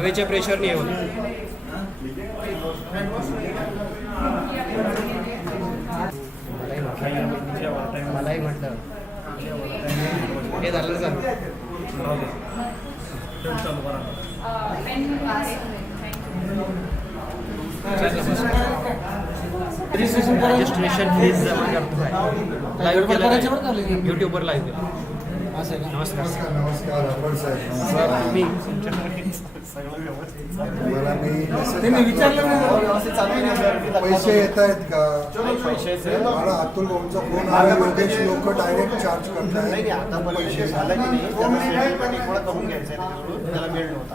हवेच्या प्रेशरने येऊन मलाही म्हटलं हे झालं चालू रजिस्ट्रेशन फीज जमा करतोय. लाईव्ह केलं यूट्यूबवर लाईव्ह केलं. नमस्कार नमस्कार आपण साहेब सर मी मला मी विचारलं पैसे येत आहेत का पैसे मला अतुल भाऊंचा फोन आला मध्येच लोक डायरेक्ट चार्ज करतायत आता पैसे झालं की नाही त्याला करून घ्यायचं त्याला वेळ नव्हता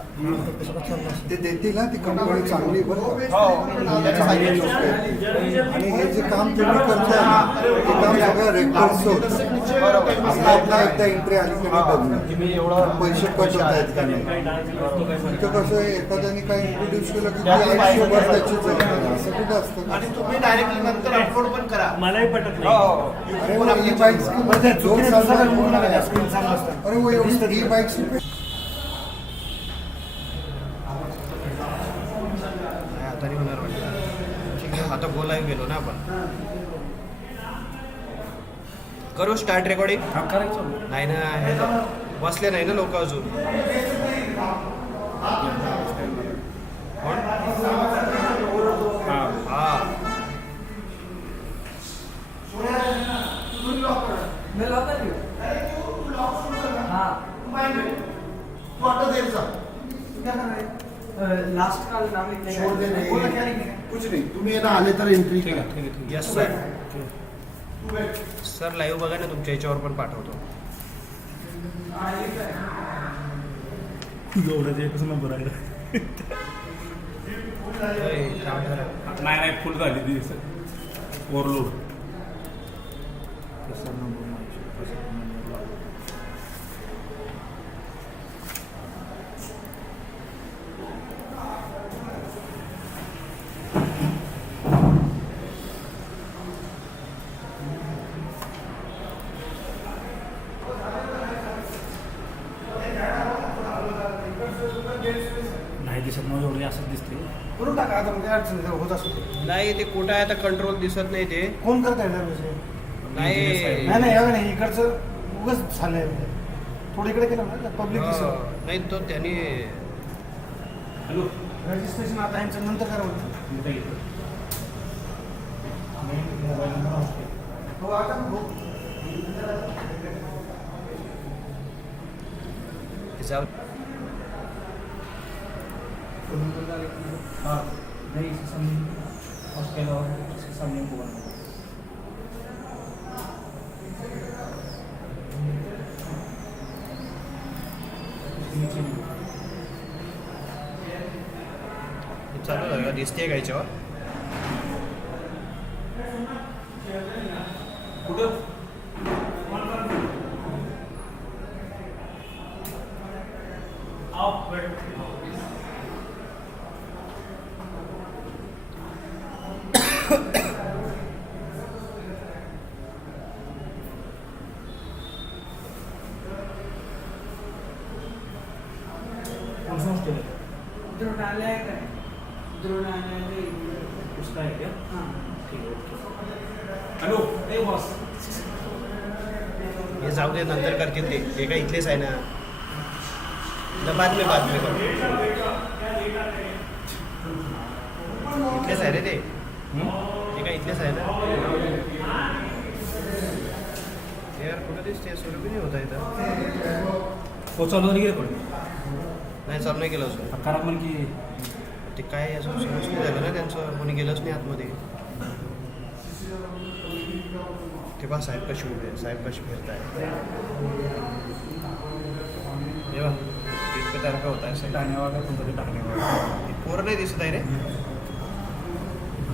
ते देतील ना ती कंपनी चांगली बरं का? हो चांगली लोक आहेत. आणि हे जे काम तुम्ही करताय ना ते काम सगळं रेकॉर्डचं होतं आपला एकदा एंट्री आली की नाही बघणं पैसे कट होत आहेत का नाही. इथं कसं आहे एखाद्याने काही इंट्रोड्यूस केलं की आयुष्यभर त्याची जबाबदारी असं कुठं असतं आणि तुम्ही डायरेक्टली नंतर अपलोड पण करा मलाही पटत नाही. अरे वो ई बाइक्स की दोन साल अरे वो एवढी ई बाइक्स आता नाही होणार वाटतं. ठीक आहे आता गो लाईव्ह गेलो ना आपण. करू स्टार्ट रेकॉर्डिंग. नाही ना हे बसले नाही ना लोक अजून. कोण हां लास्ट काल कुछ नाही तुम्ही येणं आले तर एंट्री करा यस सर. सर लाईव्ह बघा ना तुमच्या याच्यावर पण पाठवतो. एवढं एकच नंबर आहे. नाही फुल झाली ती ओव्हरलोड. नाही दिसत मग एवढी असंच दिसते. करून टाका आता म्हणजे अडचण नाही, होत असतो नाही ते कुठं आहे आता कंट्रोल दिसत नाही ते. कोण करत आहे नाही नाही एवढं नाही इकडचं उगच झालंय थोडं इकडे केलं ना पब्लिक दिसत नाही तो त्यांनी हॅलो रजिस्ट्रेशन आता यांचं नंतर करा म्हणतो. हो आता हो जाऊ हाँ नहीं उसके अलावा सामने को बना चालू झालं दिसते का याच्यावर. कुठं आप द्रोणालय का द्रोणालय उसका है क्या? हाँ ठीक है ओके. हॅलो ए बॉस हे जाऊ दे नंतर करतील ते. हे काय इथलेच आहे ना. बाद में करू. इथलेच आहे रे ते. हे काय इथलेच आहे ना. यार कुठं दिसते सुरू बी नाही होता इथं. हो चालू नाही गेलं पण नाही चालू नाही केलं अजून. खराब म्हण की ते काय असं सुरूच नाही झालं ना त्यांचं. कोणी गेलंच नाही आतमध्ये. ते बा साहेब कशी उभे साहेब कशी फिरताय. तेव्हा इतकं तारखा होता आहे टाण्यावागा कोणतं ते टाण्यावागा पोरं नाही दिसत आहे रे.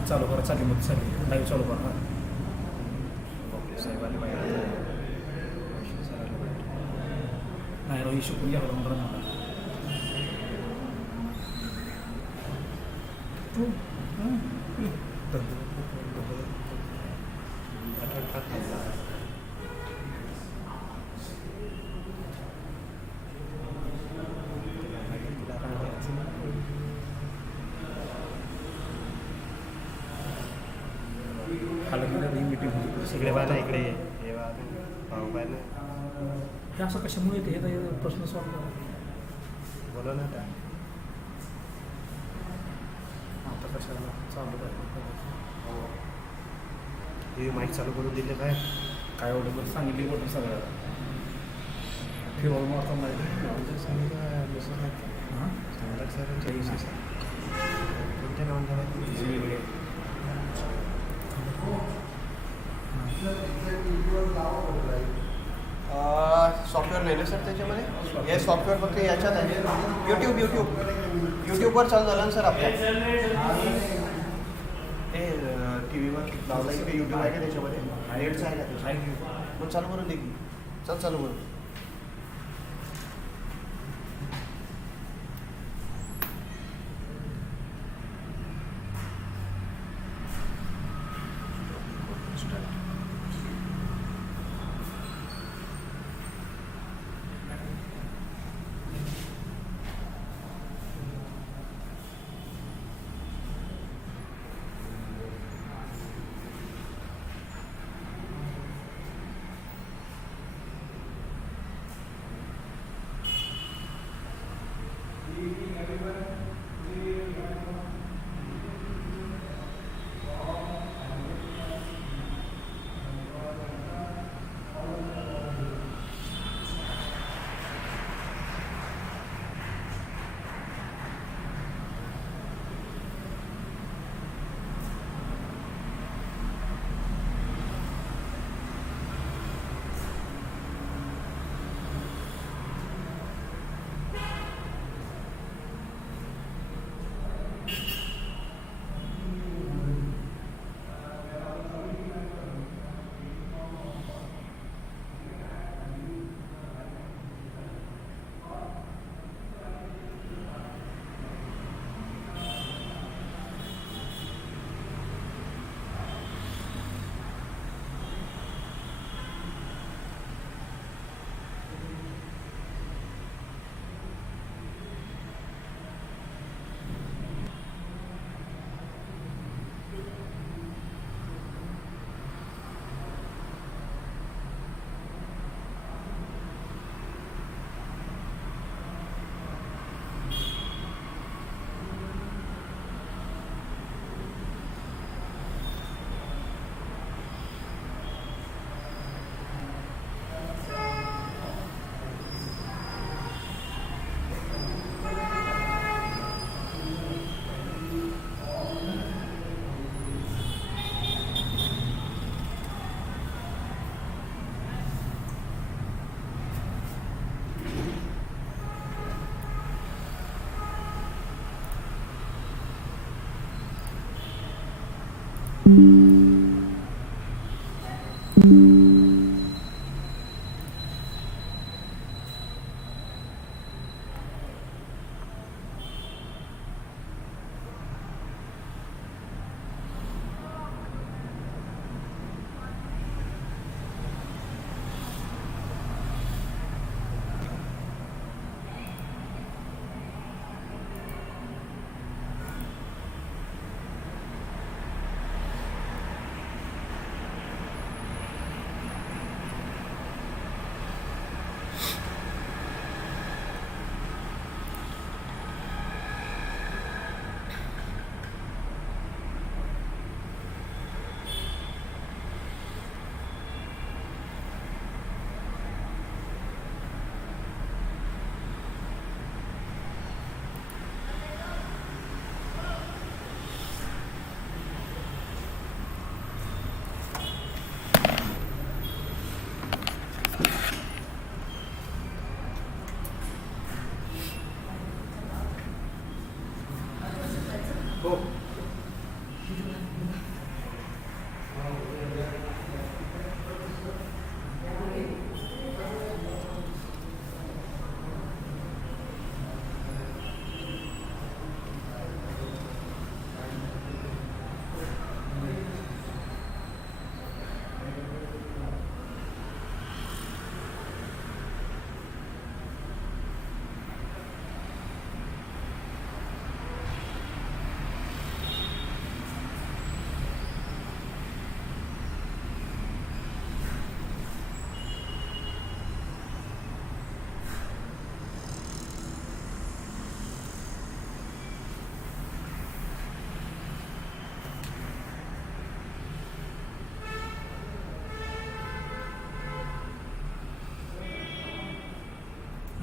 चालू करा चालेल मग चालेल लाईव्ह चालू करा. साहेब आले पाहिजे. नाही राव शिकून घ्या बरं मला. खाली गेलं मीटिंग होती इकडे पाहा ना, इकडे ये. हे पाहा ना. भाऊ पाहा ना. हे असं कशामुळे येते हे तर प्रश्न सॉल्व करा. बोला ना आता. आता कशाला चालू आहे हे माईक चालू करून दिले काय? काय एवढं बरं सांगितली गोष्ट सगळ्याला ठेवा मग आता माहिती सांगितलं दुसरं नाही. हां सम्राट सरांच्या विशेष कोणत्या नावाने सॉफ्टवेअर नाही ना सर त्याच्यामध्ये? हे सॉफ्टवेअर फक्त याच्यात आहे. यूट्यूबवर चालू झालं ना सर आपल्या. ते टी व्हीवर लावला की ते यूट्यूब आहे का त्याच्यामध्ये? नेटचं आहे का त्याच्यात? मग चालू करून दे की. चल चालू करून.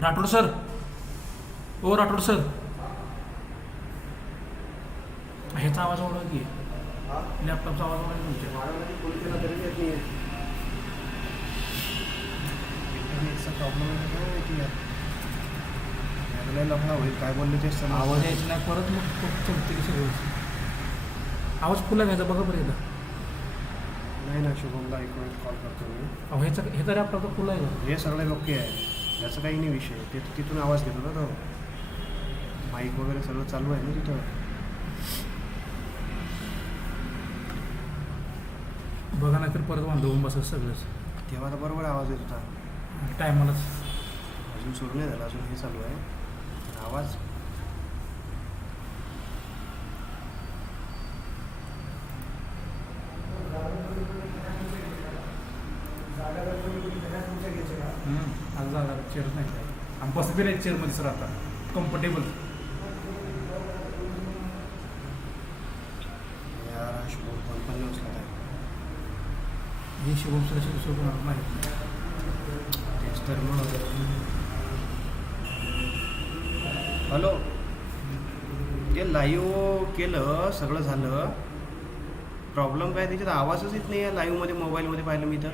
राठोड सर. ओ राठोड सर. ह्याचा आवाज ओळख की लॅपटॉपचा आवाज ओळख तुमच्या. इंटरनेटचा प्रॉब्लेम आहे काय माहिती यार. लफडा होईल काय बोलले ते आवाज यायचा नाही परत मग खूप चमते की सगळं. आवाज फुला घ्यायचा बघा बरं एकदा. नाही ना शुभमला एक मिनिट कॉल करतो मी. अहो ह्याचा लॅपटॉपचा फुला आहे का? हे सगळे ओके आहे याचं काही नाही विषय. ते तिथून आवाज देतो ना तो. माईक वगैरे सगळं चालू आहे ना तिथं. बघा नाही तर परत वांधवून बसत सगळंच. तेव्हा तर बरोबर आवाज येत होता. टायमालाच. अजून सुरू नाही झालं अजून हे चालू आहे आवाज. आज जागा चेअर नाही काय आणि बस बी नाही चेअरमध्ये सर आता कम्फर्टेबल. यार शुभम फोन पण नाही उचलत आहे. हे शुभम सर दुसरं माहीत नाही. तेच तर मग. हॅलो. ते लाईव्ह केलं सगळं झालं. प्रॉब्लेम काय त्याच्यात आवाजच येत नाही आहे लाईव्हमध्ये मोबाईलमध्ये पाहिलं मी तर.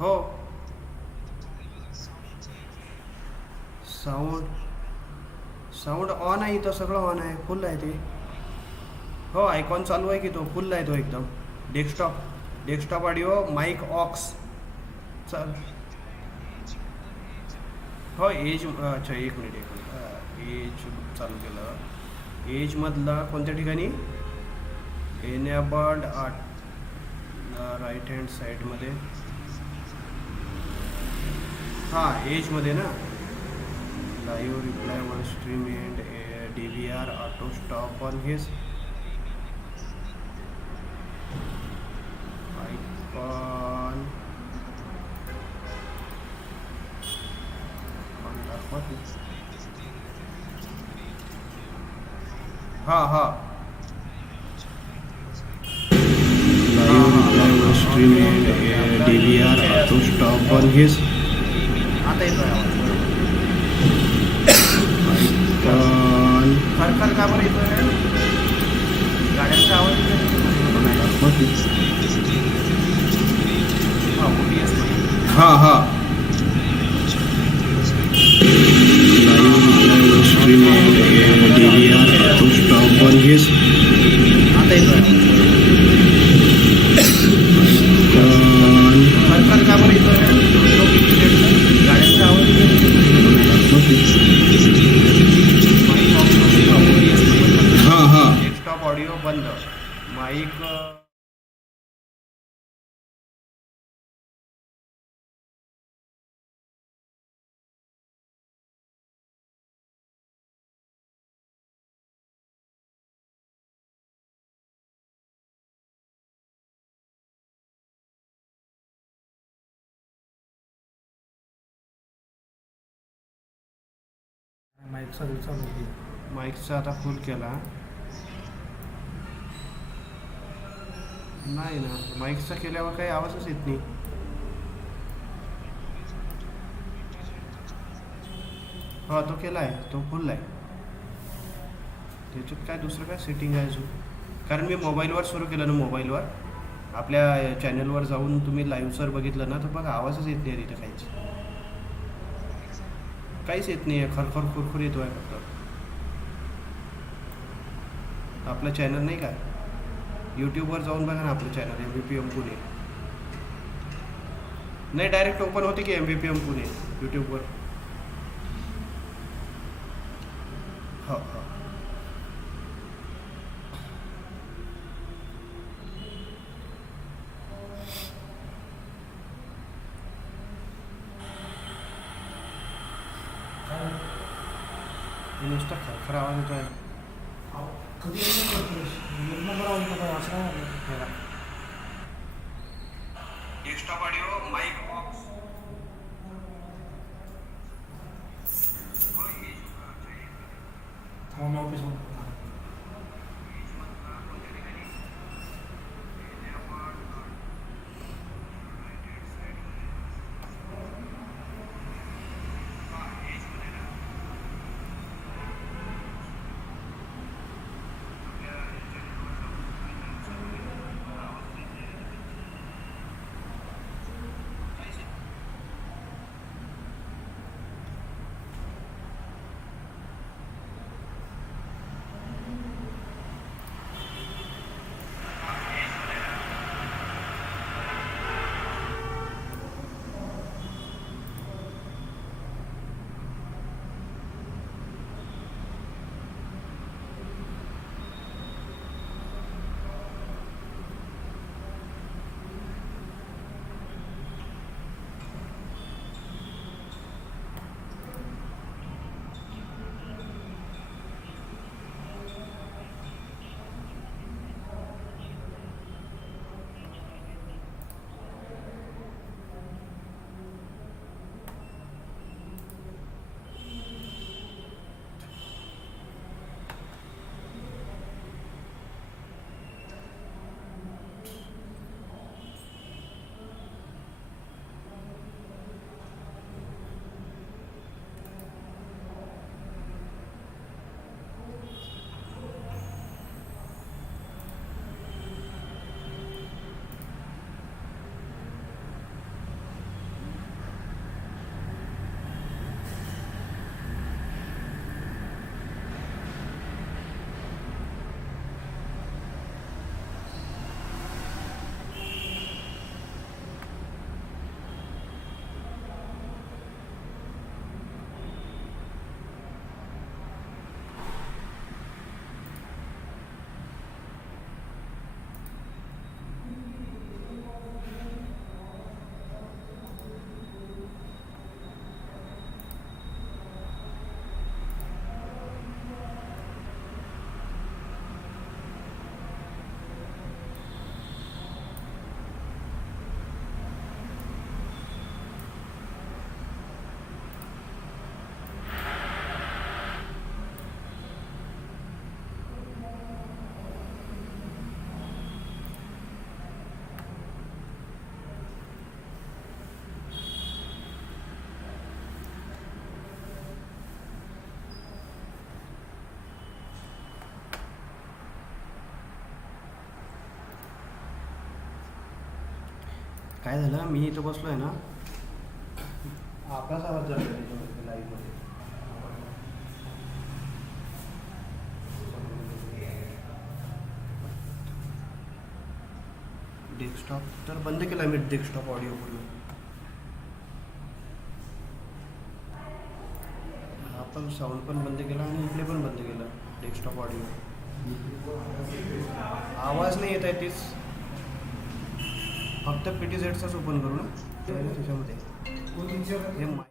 हो साऊंड ऑन आहे इथं सगळं ऑन आहे फुल आहे ते. हो आयकॉन चालू आहे की तो फुल आहे तो एकदम. डेस्कटॉप ऑडिओ माईक ऑक्स चाल. हो एज अच्छा एक मिनिट एज चालू केलं. एजमधला कोणत्या ठिकाणी एनेबल्ड राईट हँड साईडमध्ये. हां एजमध्ये ना live replay one stream and DVR auto stop on his icon हां live stream and DVR auto stop on his. आता येतो आयकॉन खरखर का बरं येतो आहे गाड्यांचा आवाज. हां live stream and DVR auto stop on his. आता येतो आयकॉन खरखर का बरं येतो आहे गाड्यांचा आवाज. हां डेस्कटॉप ऑडिओ बंद. माईक माईक सगळं चालू आहे. माईकचा आता फुल केला. नाही ना माईकचा केल्यावर काही आवाजच येत नाही. हा तो केला आहे तो फुल आहे. त्याच्यात काय दुसरं काय सेटिंग आहे अजून. कारण मी मोबाईलवर सुरू केलं ना मोबाईलवर आपल्या चॅनलवर जाऊन तुम्ही लाईव्ह सर बघितलं ना तर बघा आवाजच येत नाही तिथं काहीच येत नाही आहे. खरखर खुरखुर येतो आहे फक्त. आपलं चॅनल नाही का यूट्यूबवर जाऊन बघा ना आपलं चॅनल MVPM पुणे. नाही डायरेक्ट ओपन होते की MVPM पुणे यूट्यूबवर. हो नुसता खरखर आवाज येतो आहे. कधी नंबर आवडतो असं नाही. Desktop audio mic aux. थांबा ऑफिस काय झालं, मी इथं बसलोय ना, आपलाच आवाज जातो त्याच्यामध्ये लाईव्हमध्ये. डेस्कटॉप तर बंद केला मी, डेस्कटॉप ऑडिओ पूर्ण. हा पण साऊंड पण बंद केला आणि इकडे पण बंद केला डेस्कटॉप ऑडिओ. आवाज नाही येत आहे तीच, फक्त PTZचाच ओपन करू ना त्याच्यामध्ये हे mike.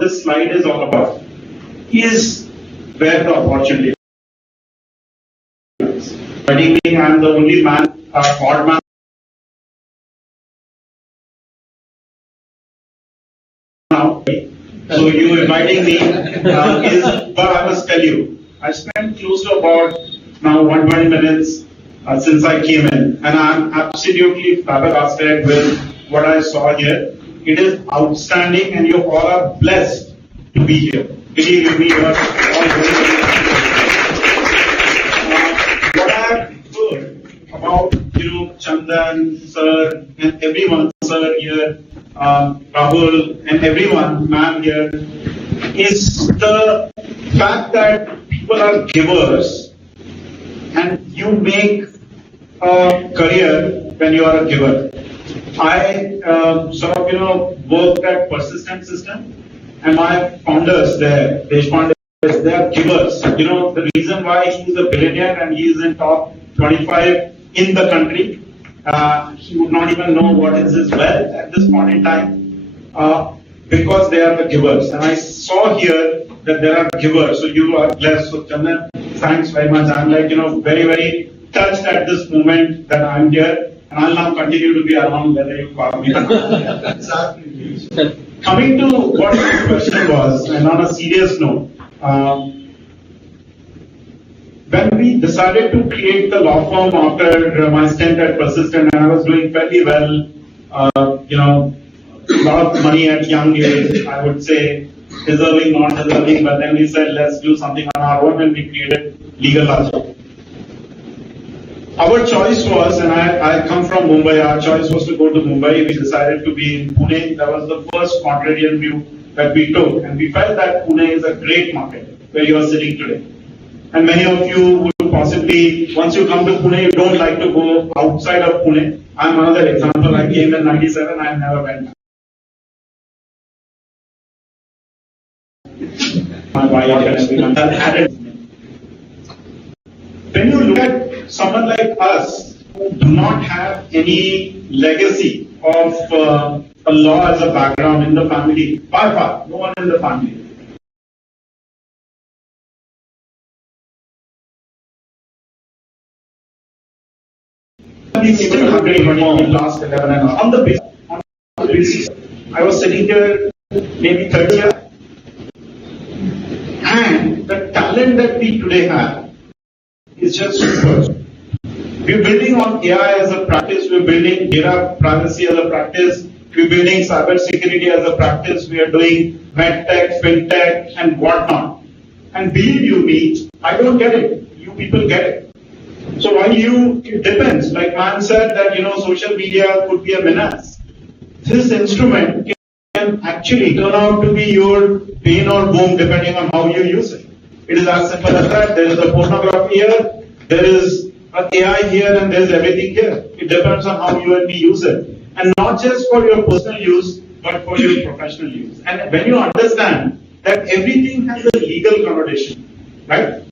This slide is all about is where the opportunity is. But I'm the only man, odd man now. So you inviting me is, but I must tell you, I spent close to about now 120 minutes since I came in, and I'm absolutely flabbergasted with what I saw here. It is outstanding, and you all are blessed to be here. Believe me, you are all very what I have heard about, Chandan, sir, and everyone, sir here, Rahul, and everyone, ma'am here, is the fact that people are givers and you make a career when you are a giver. I worked at Persistent System, and my founders there, Deshpande, they are givers. The reason why he is a billionaire and he is in top 25 in the country, he would not even know what is his wealth at this point in time, because they are the givers. And I saw here that there are givers, so you are blessed. So Chandan, thanks very much. I'm very, very touched at this moment that I'm here. And I'll now continue to be around whether you call me or not. Coming to what the question was, and on a serious note, when we decided to create the law firm after my stint at Persistent, and I was doing fairly well, a lot of money at young age, I would say, deserving, not deserving, but then we said, let's do something on our own, and we created Legal Logic. Our choice was, and I come from Mumbai, our choice was to go to Mumbai. We decided to be in Pune. That was the first contrarian view that we took. And we felt that Pune is a great market where you are sitting today. And many of you would possibly, once you come to Pune, you don't like to go outside of Pune. I'm another example. I came in 97, I never went back. My wife and everyone that added. When you look at someone like us who do not have any legacy of a law as a background in the family, by far, no one in the family. We still have great money in the last 11 and on the basis, I was sitting here maybe 30 years, and the talent that we today have is just super. We're building on AI as a practice, we're building data privacy as a practice, we're building cyber security as a practice, we are doing medtech, fintech, and whatnot. And believe you me, I don't get it. You people get it. So while it depends. Like Man said that, social media could be a menace. This instrument can actually turn out to be your pain or boom depending on how you use it. It is as simple as that. There is a pornography here, there is an AI here, and there is everything here. It depends on how you and me use it. And not just for your personal use, but for your professional use. And when you understand that everything has a legal connotation, right?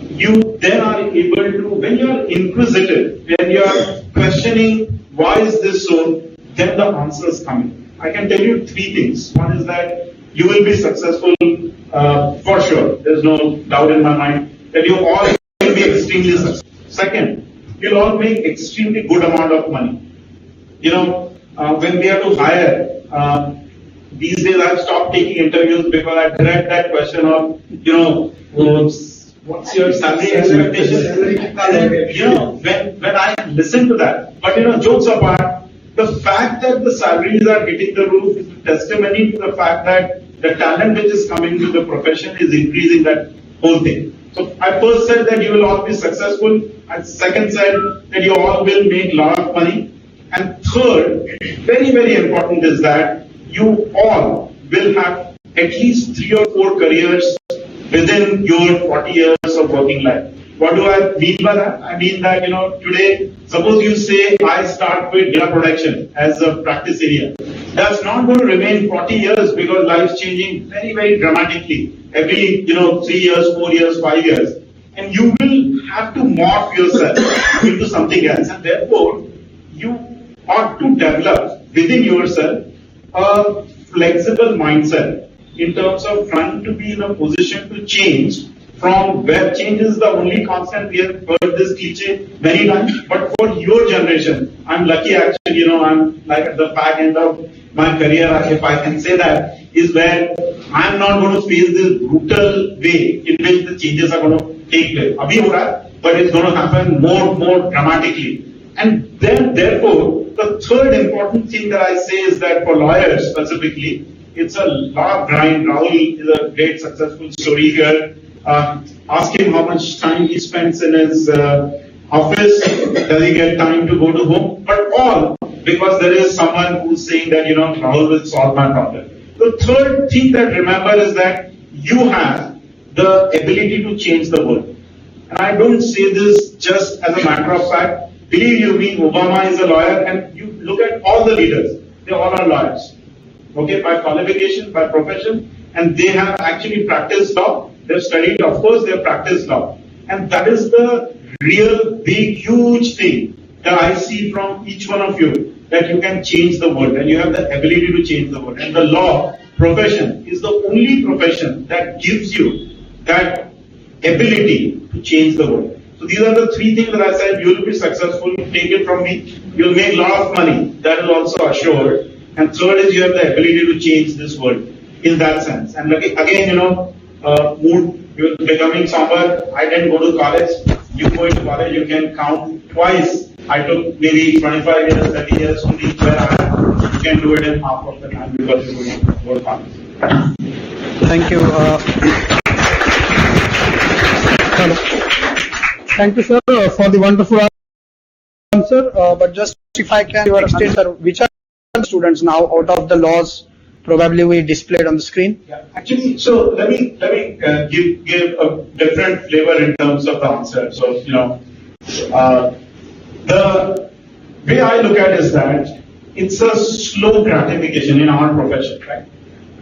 You then are able to, when you are inquisitive, when you are questioning why is this so, then the answers come in. I can tell you three things. One is that you will be successful for sure. There's no doubt in my mind that you all will be extremely successful. Second, you'll all make extremely good amount of money. When we have to hire, these days I've stopped taking interviews because I dread that question of, what's your salary expectation? When I listen to that, but jokes apart, the fact that the salaries are hitting the roof is a testimony to the fact that the talent which is coming to the profession is increasing that whole thing. So I first said that you will all be successful. I second said that you all will make a lot of money. And third, very, very important is that you all will have at least 3 or 4 careers within your 40 years of working life. What do I mean by that? I mean that, today, suppose you say I start with data protection as a practice area. That's not going to remain 40 years because life is changing very, very dramatically. Every, 3 years, 4 years, 5 years. And you will have to morph yourself into something else. And therefore, you ought to develop within yourself a flexible mindset in terms of trying to be in a position to change from where change is the only constant. We have heard this cliche many times, but for your generation, I'm lucky actually, I'm like at the back end of my career, if I can say that, is where I'm not going to face this brutal way in which the changes are going to take place. Abhi ho raha, but it's going to happen more dramatically. And then, therefore, the third important thing that I say is that for lawyers specifically, it's a lot of grind. Rahul is a great successful story here. Ask him how much time he spends in his office. Does he get time to go to home? But all because there is someone who's saying that, Rahul will solve my problem. The third thing that remember is that you have the ability to change the world. And I don't say this just as a matter of fact. Believe you me, Obama is a lawyer, and you look at all the leaders, they all are lawyers. Okay, by qualification, by profession, and they have actually practiced law. They've studied, of course, they've practiced law. And that is the real big, huge thing that I see from each one of you, that you can change the world and you have the ability to change the world. And the law profession is the only profession that gives you that ability to change the world. So these are the three things that I said. You will be successful. Take it from me. You'll make a lot of money. That is also assured. And third is you have the ability to change this world in that sense. And again, mood, you're becoming somber. I didn't go to college. You go to college, you can count twice. I took maybe 25 years, 30 years to reach where I am. You can do it in half of the time because you're going to work hard. Thank you. Hello. Thank you, sir, for the wonderful answer. But just if I can, your state, sir, which are the students now out of the laws probably we displayed on the screen? Yeah, actually, so let me give a different flavor in terms of the answer. So the way I look at it is that it's a slow gratification in our profession, right?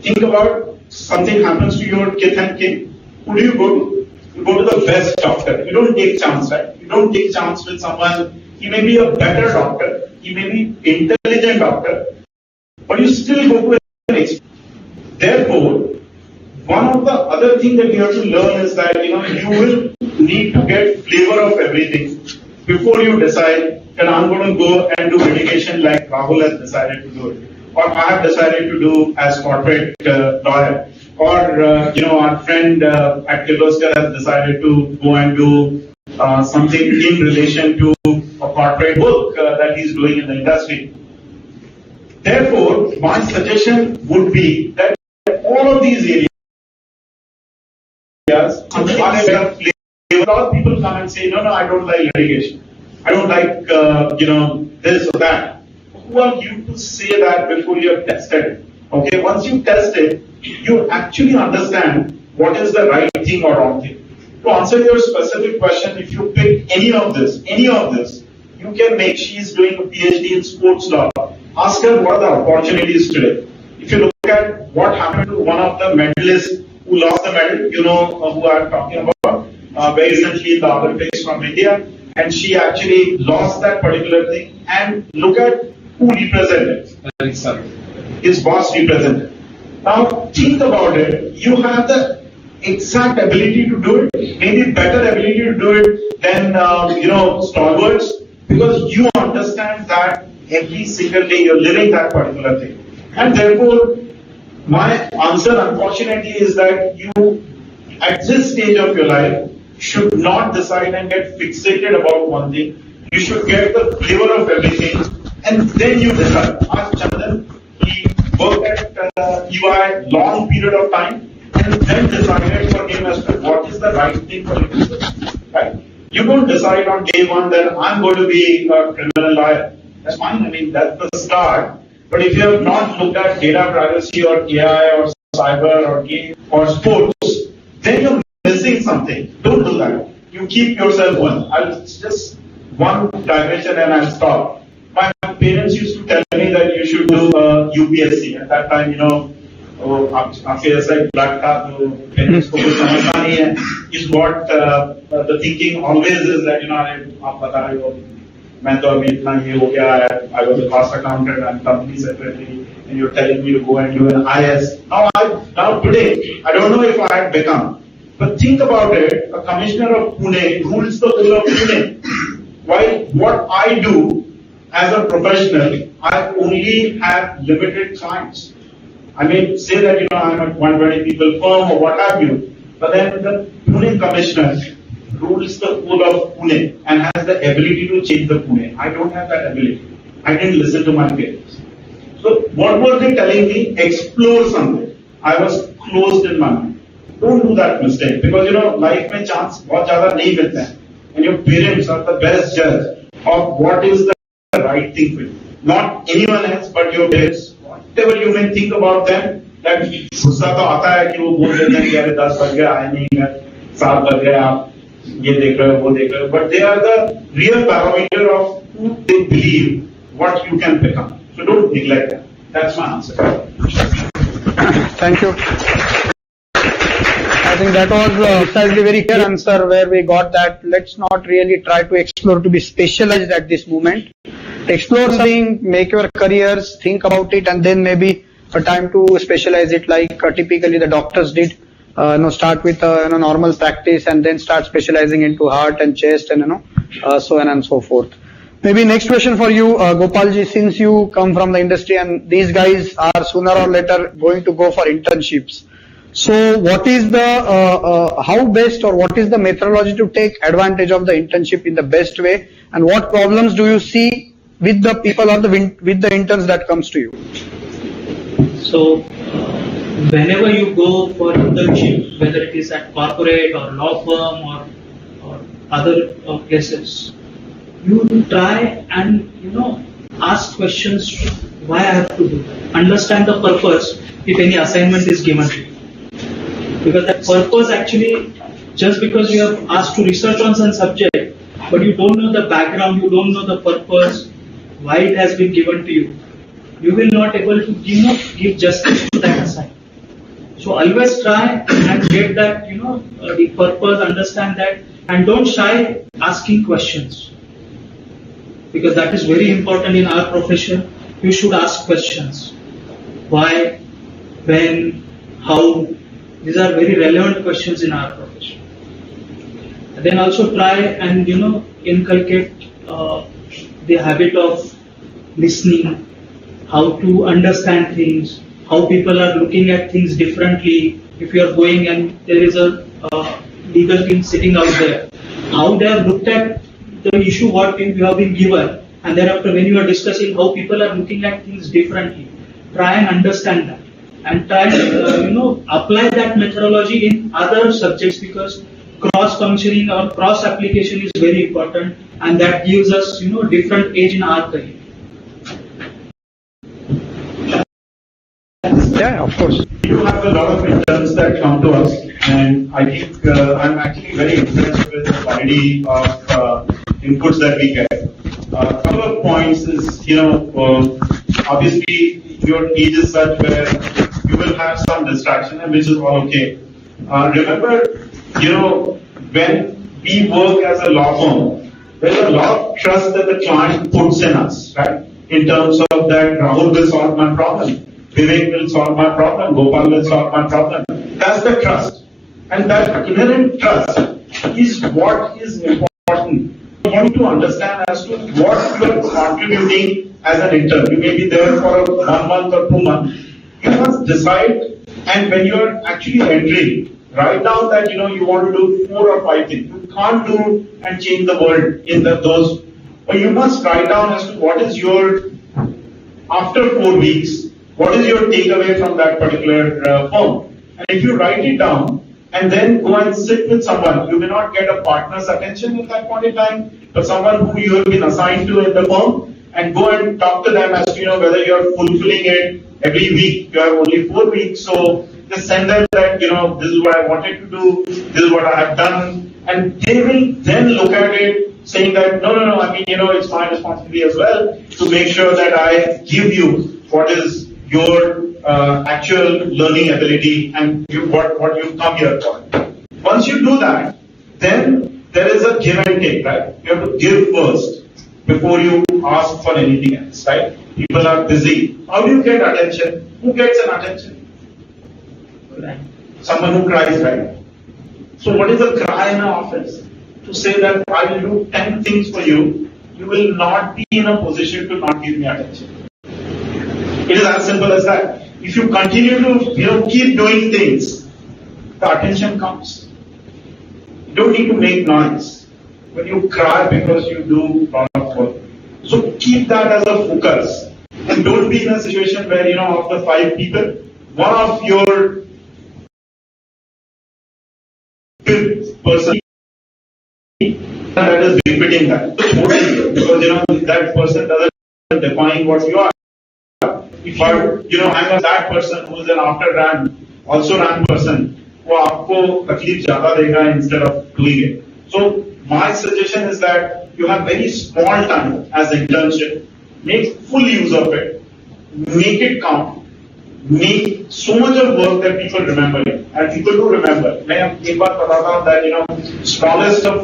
Think about something happens to your kith and kin. Who do you go to? You go to the best doctor. You don't take chance, right? You don't take chance with someone. He may be a better doctor. He may be intelligent doctor, but you still go to an expert. Therefore, one of the other things that you have to learn is that you will need to get flavor of everything before you decide that I'm going to go and do litigation like Rahul has decided to do it, or I have decided to do as corporate lawyer, or our friend at Kirloskar has decided to go and do something in relation to a corporate work that he's doing in the industry. Therefore, my suggestion would be that all of these areas, a lot of people come and say, no, I don't like litigation. I don't like, this or that. Who are you to say that before you have tested it? Okay, once you test it, you actually understand what is the right thing or wrong thing. To answer your specific question, if you pick any of this, you can make, she's doing a PhD in sports law. Ask her what are the opportunities today. If you look at what happened to one of the medalists who lost the medal, who I'm talking about, very recently in the Olympics from India, and she actually lost that particular thing, and look at who represented. His boss represented. Now think about it, you have the exact ability to do it, maybe better ability to do it than stalwarts, because you understand that every single day you're living that particular thing. And therefore, my answer unfortunately is that you, at this stage of your life, should not decide and get fixated about one thing. You should get the flavor of everything, and then you decide. Ask Chandan, he worked at EY long period of time, and then decided for him as to what is the right thing for him to do. Right? You don't decide on day one that I'm going to be a criminal lawyer. That's fine. I mean, that's the start. But if you have not looked at data privacy or AI or cyber or game or sports, then you're missing something. Don't do that. You keep yourself one. I'll just one dimension and I'll stop. My parents used to tell me that you should do UPSC. At that time, आपके जैसा एक blood था तो parents को कुछ समझना नहीं है. Is what the thinking always is that आप बता रहे हो मैं तो अभी इतना ये हो गया है. I was a cost accountant and company secretary, and you're telling me to go and do an IS. Now today, I don't know if I had become, but think about it. A commissioner of Pune rules the whole of Pune. While what I do as a professional, I only have limited clients. I may say that I'm a 120 people firm or what have you, but then the Pune commissioner rules the whole of Pune and has the ability to change the Pune. I don't have that ability. I didn't listen to my parents. So what were they telling me? Explore something. I was closed in my mind. Don't do that mistake, because life में chance बहुत ज़्यादा नहीं मिलता है, and your parents are the best judge of what is the right thing for you. Not anyone else but your parents. Whatever you may think about them, गुस्सा तो आता है कि वो बोल देते हैं कि अरे 10 बज गया आए नहीं है, 7 बज गए आप ये देख रहे हो वो देख रहे हो, but they are the real parameter of who they believe what you can become. So don't neglect that. That's my answer. Thank you. I think that was precisely very clear answer where we got that let's not really try to explore to be specialized at this moment. Explore something, make your careers, think about it, and then maybe a time to specialize it like typically the doctors did. Start with normal practice and then start specializing into heart and chest and so on and so forth. Maybe next question for you, Gopalji, since you come from the industry and these guys are sooner or later going to go for internships. So what is the, how best or what is the methodology to take advantage of the internship in the best way, and what problems do you see with the people or with the interns that comes to you? So whenever you go for internship, whether it is at corporate or law firm or other places, you try and ask questions why I have to do that. Understand the purpose if any assignment is given to you. Because that purpose actually, just because you have asked to research on some subject, but you don't know the background, you don't know the purpose, why it has been given to you, you will not able to give justice to that assignment. So always try and get that, the purpose, understand that, and don't shy asking questions. Because that is very important in our profession. You should ask questions. Why, when, how. These are very relevant questions in our profession. And then also try and inculcate the habit of listening, how to understand things, how people are looking at things differently. If you are going and there is a legal team sitting out there, how they have looked at the issue what you have been given, and thereafter when you are discussing how people are looking at things differently, try and understand that and try to apply that methodology in other subjects, because cross functioning or cross application is very important, and that gives us different edge in our career. Yeah, of course. We do have a lot of interns that come to us, and I think I'm actually very impressed with the quality of inputs that we get. A couple of points is, obviously your age is such where you will have some distraction, and which is all okay. Remember, when we work as a law firm, there's a lot of trust that the client puts in us, right? In terms of that Rahul will solve my problem, Vivek will solve my problem, Gopal will solve my problem. That's the trust. And that inherent trust is what is important for you to understand as to what you are contributing as an intern. You may be there for 1 month or 2 months. You must decide, and when you are actually entering, write down that you want to do 4 or 5 things. You can't do and change the world in those, but you must write down as to what is your, after 4 weeks, what is your takeaway from that particular firm. And if you write it down and then go and sit with someone, you may not get a partner's attention at that point in time, but someone who you have been assigned to in the firm, and go and talk to them as to whether you are fulfilling it every week. You have only 4 weeks, so just send them that this is what I wanted to do, this is what I have done, and they will then look at it saying that no, I mean it's my responsibility as well to make sure that I give you what is your actual learning ability and what you've come here for. Once you do that, then there is a give and take, right? You have to give first before you ask for anything else, right? People are busy. How do you get attention? Who gets an attention? Right. Someone who cries, right? So what is a cry in an office? To say that I will do 10 things for you, you will not be in a position to not give me attention. It is as simple as that. If you continue to keep doing things, the attention comes. You don't need to make noise when you cry because you do a lot of work. So keep that as a focus, and don't be in a situation where of the 5 people, one of your person that is repeating that, because that person doesn't define what you are. But I'm that person who is an after ran, also ran person, वो आपको तकलीफ ज़्यादा देगा instead of doing it. So my suggestion is that you have very small time as internship. Make full use of it. Make it count. Make so much of work that people remember it, and people do remember. मैं एक बात बताता हूँ that smallest of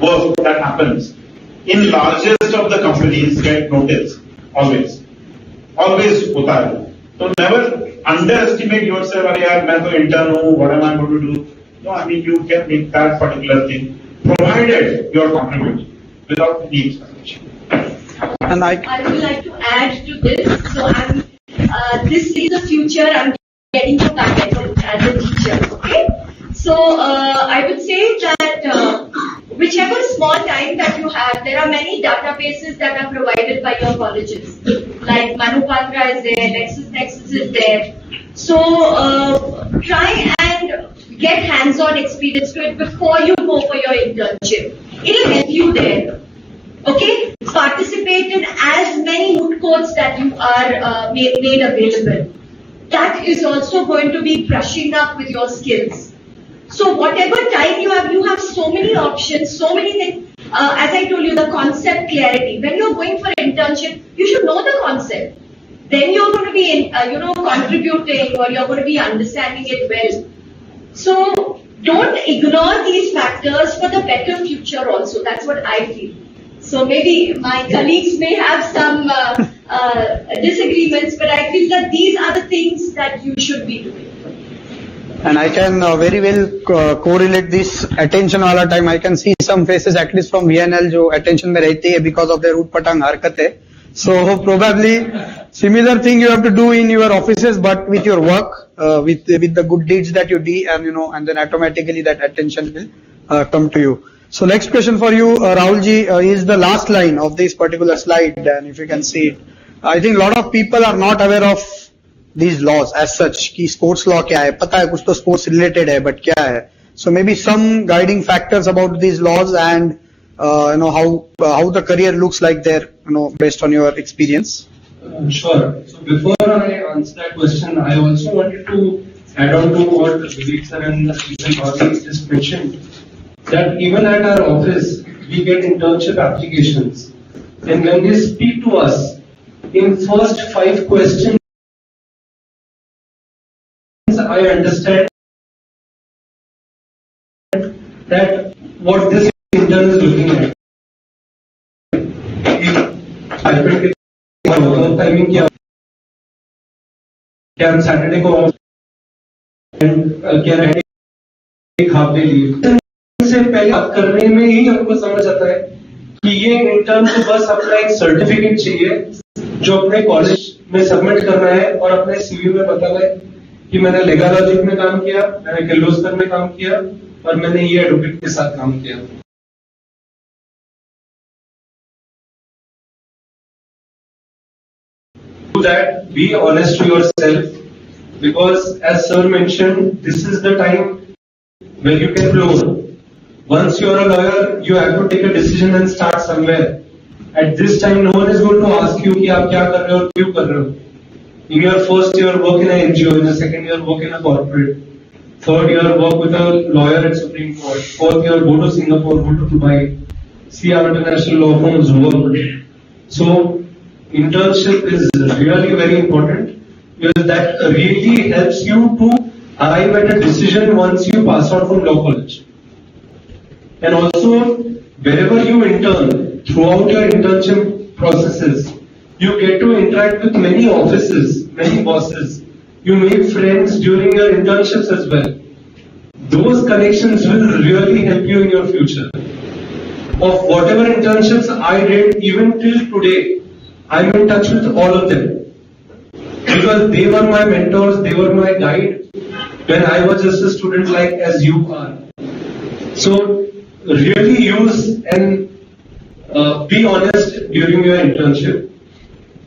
work that happens in largest of the companies get noticed always. Always होता है. So never underestimate yourself. अरे यार मैं तो intern हूँ. What am I going to do? No, I mean you can make that particular thing, provided you are contributing without any expectation. And I would like to add to this. So this is the future. I'm getting to back as a teacher. Okay. So I would say that whichever small time that you have, there are many databases that are provided by your colleges. Like Manupatra is there, LexisNexis is there. So try and get hands-on experience to it before you go for your internship. It'll help you there. Okay? Participate in as many moot courts that you are made available. That is also going to be brushing up with your skills. So whatever time you have so many options, so many things. As I told you, the concept clarity. When you're going for internship, you should know the concept. Then you're going to be, contributing, or you're going to be understanding it well. So don't ignore these factors for the better future also. That's what I feel. So maybe my colleagues may have some disagreements, but I feel that these are the things that you should be doing. And I can very well correlate this attention wala time. I can see some faces, at least from VNL, जो attention में रहती है because of their utpatang हरकतें. So probably similar thing you have to do in your offices, but with your work, with the good deeds that you do, and then automatically that attention will come to you. So next question for you, Rahul ji, is the last line of this particular slide, and if you can see it. I think a lot of people are not aware of these laws as such. कि sports law क्या है? पता है कुछ तो sports related है, but क्या है? So maybe some guiding factors about these laws and how the career looks like there, based on your experience. Sure. So before I answer that question, I also wanted to add on to what Vivek sir and Manzil just mentioned. That even at our office, we get internship applications. And when they speak to us, in first 5 questions, I understand that what this intern is looking at. Timing क्या हम Saturday को क्या रहेगा half day leave. से पहले बात करने में ही हमको समझ आता है कि ये इंटर्न को बस अपना एक सर्टिफिकेट चाहिए जो अपने कॉलेज में सबमिट करना है और अपने सीवी में बताना है कि मैंने लेगालॉजिक में काम किया, मैंने किर्लोस्कर में काम किया और मैंने ये एडवोकेट के साथ काम किया. Do that, be honest to yourself, because as sir mentioned, this is the time where you can blow. Once you are a lawyer, you have to take a decision and start somewhere. At this time, no one is going to ask you कि आप क्या कर रहे हो और क्यों कर रहे हो. In your first year, work in an NGO. In the second year, work in a corporate. Third year, work with a lawyer at Supreme Court. Fourth year, go to Singapore, go to Dubai, see how international law firms work. So, internship is really very important because that really helps you to arrive at a decision once you pass out from law college. And also, wherever you intern, throughout your internship processes, you get to interact with many offices, many bosses. You make friends during your internships as well. Those connections will really help you in your future. Of whatever internships I did, even till today, I'm in touch with all of them. Because they were my mentors, they were my guide when I was just a student like as you are. So, really use and be honest during your internship.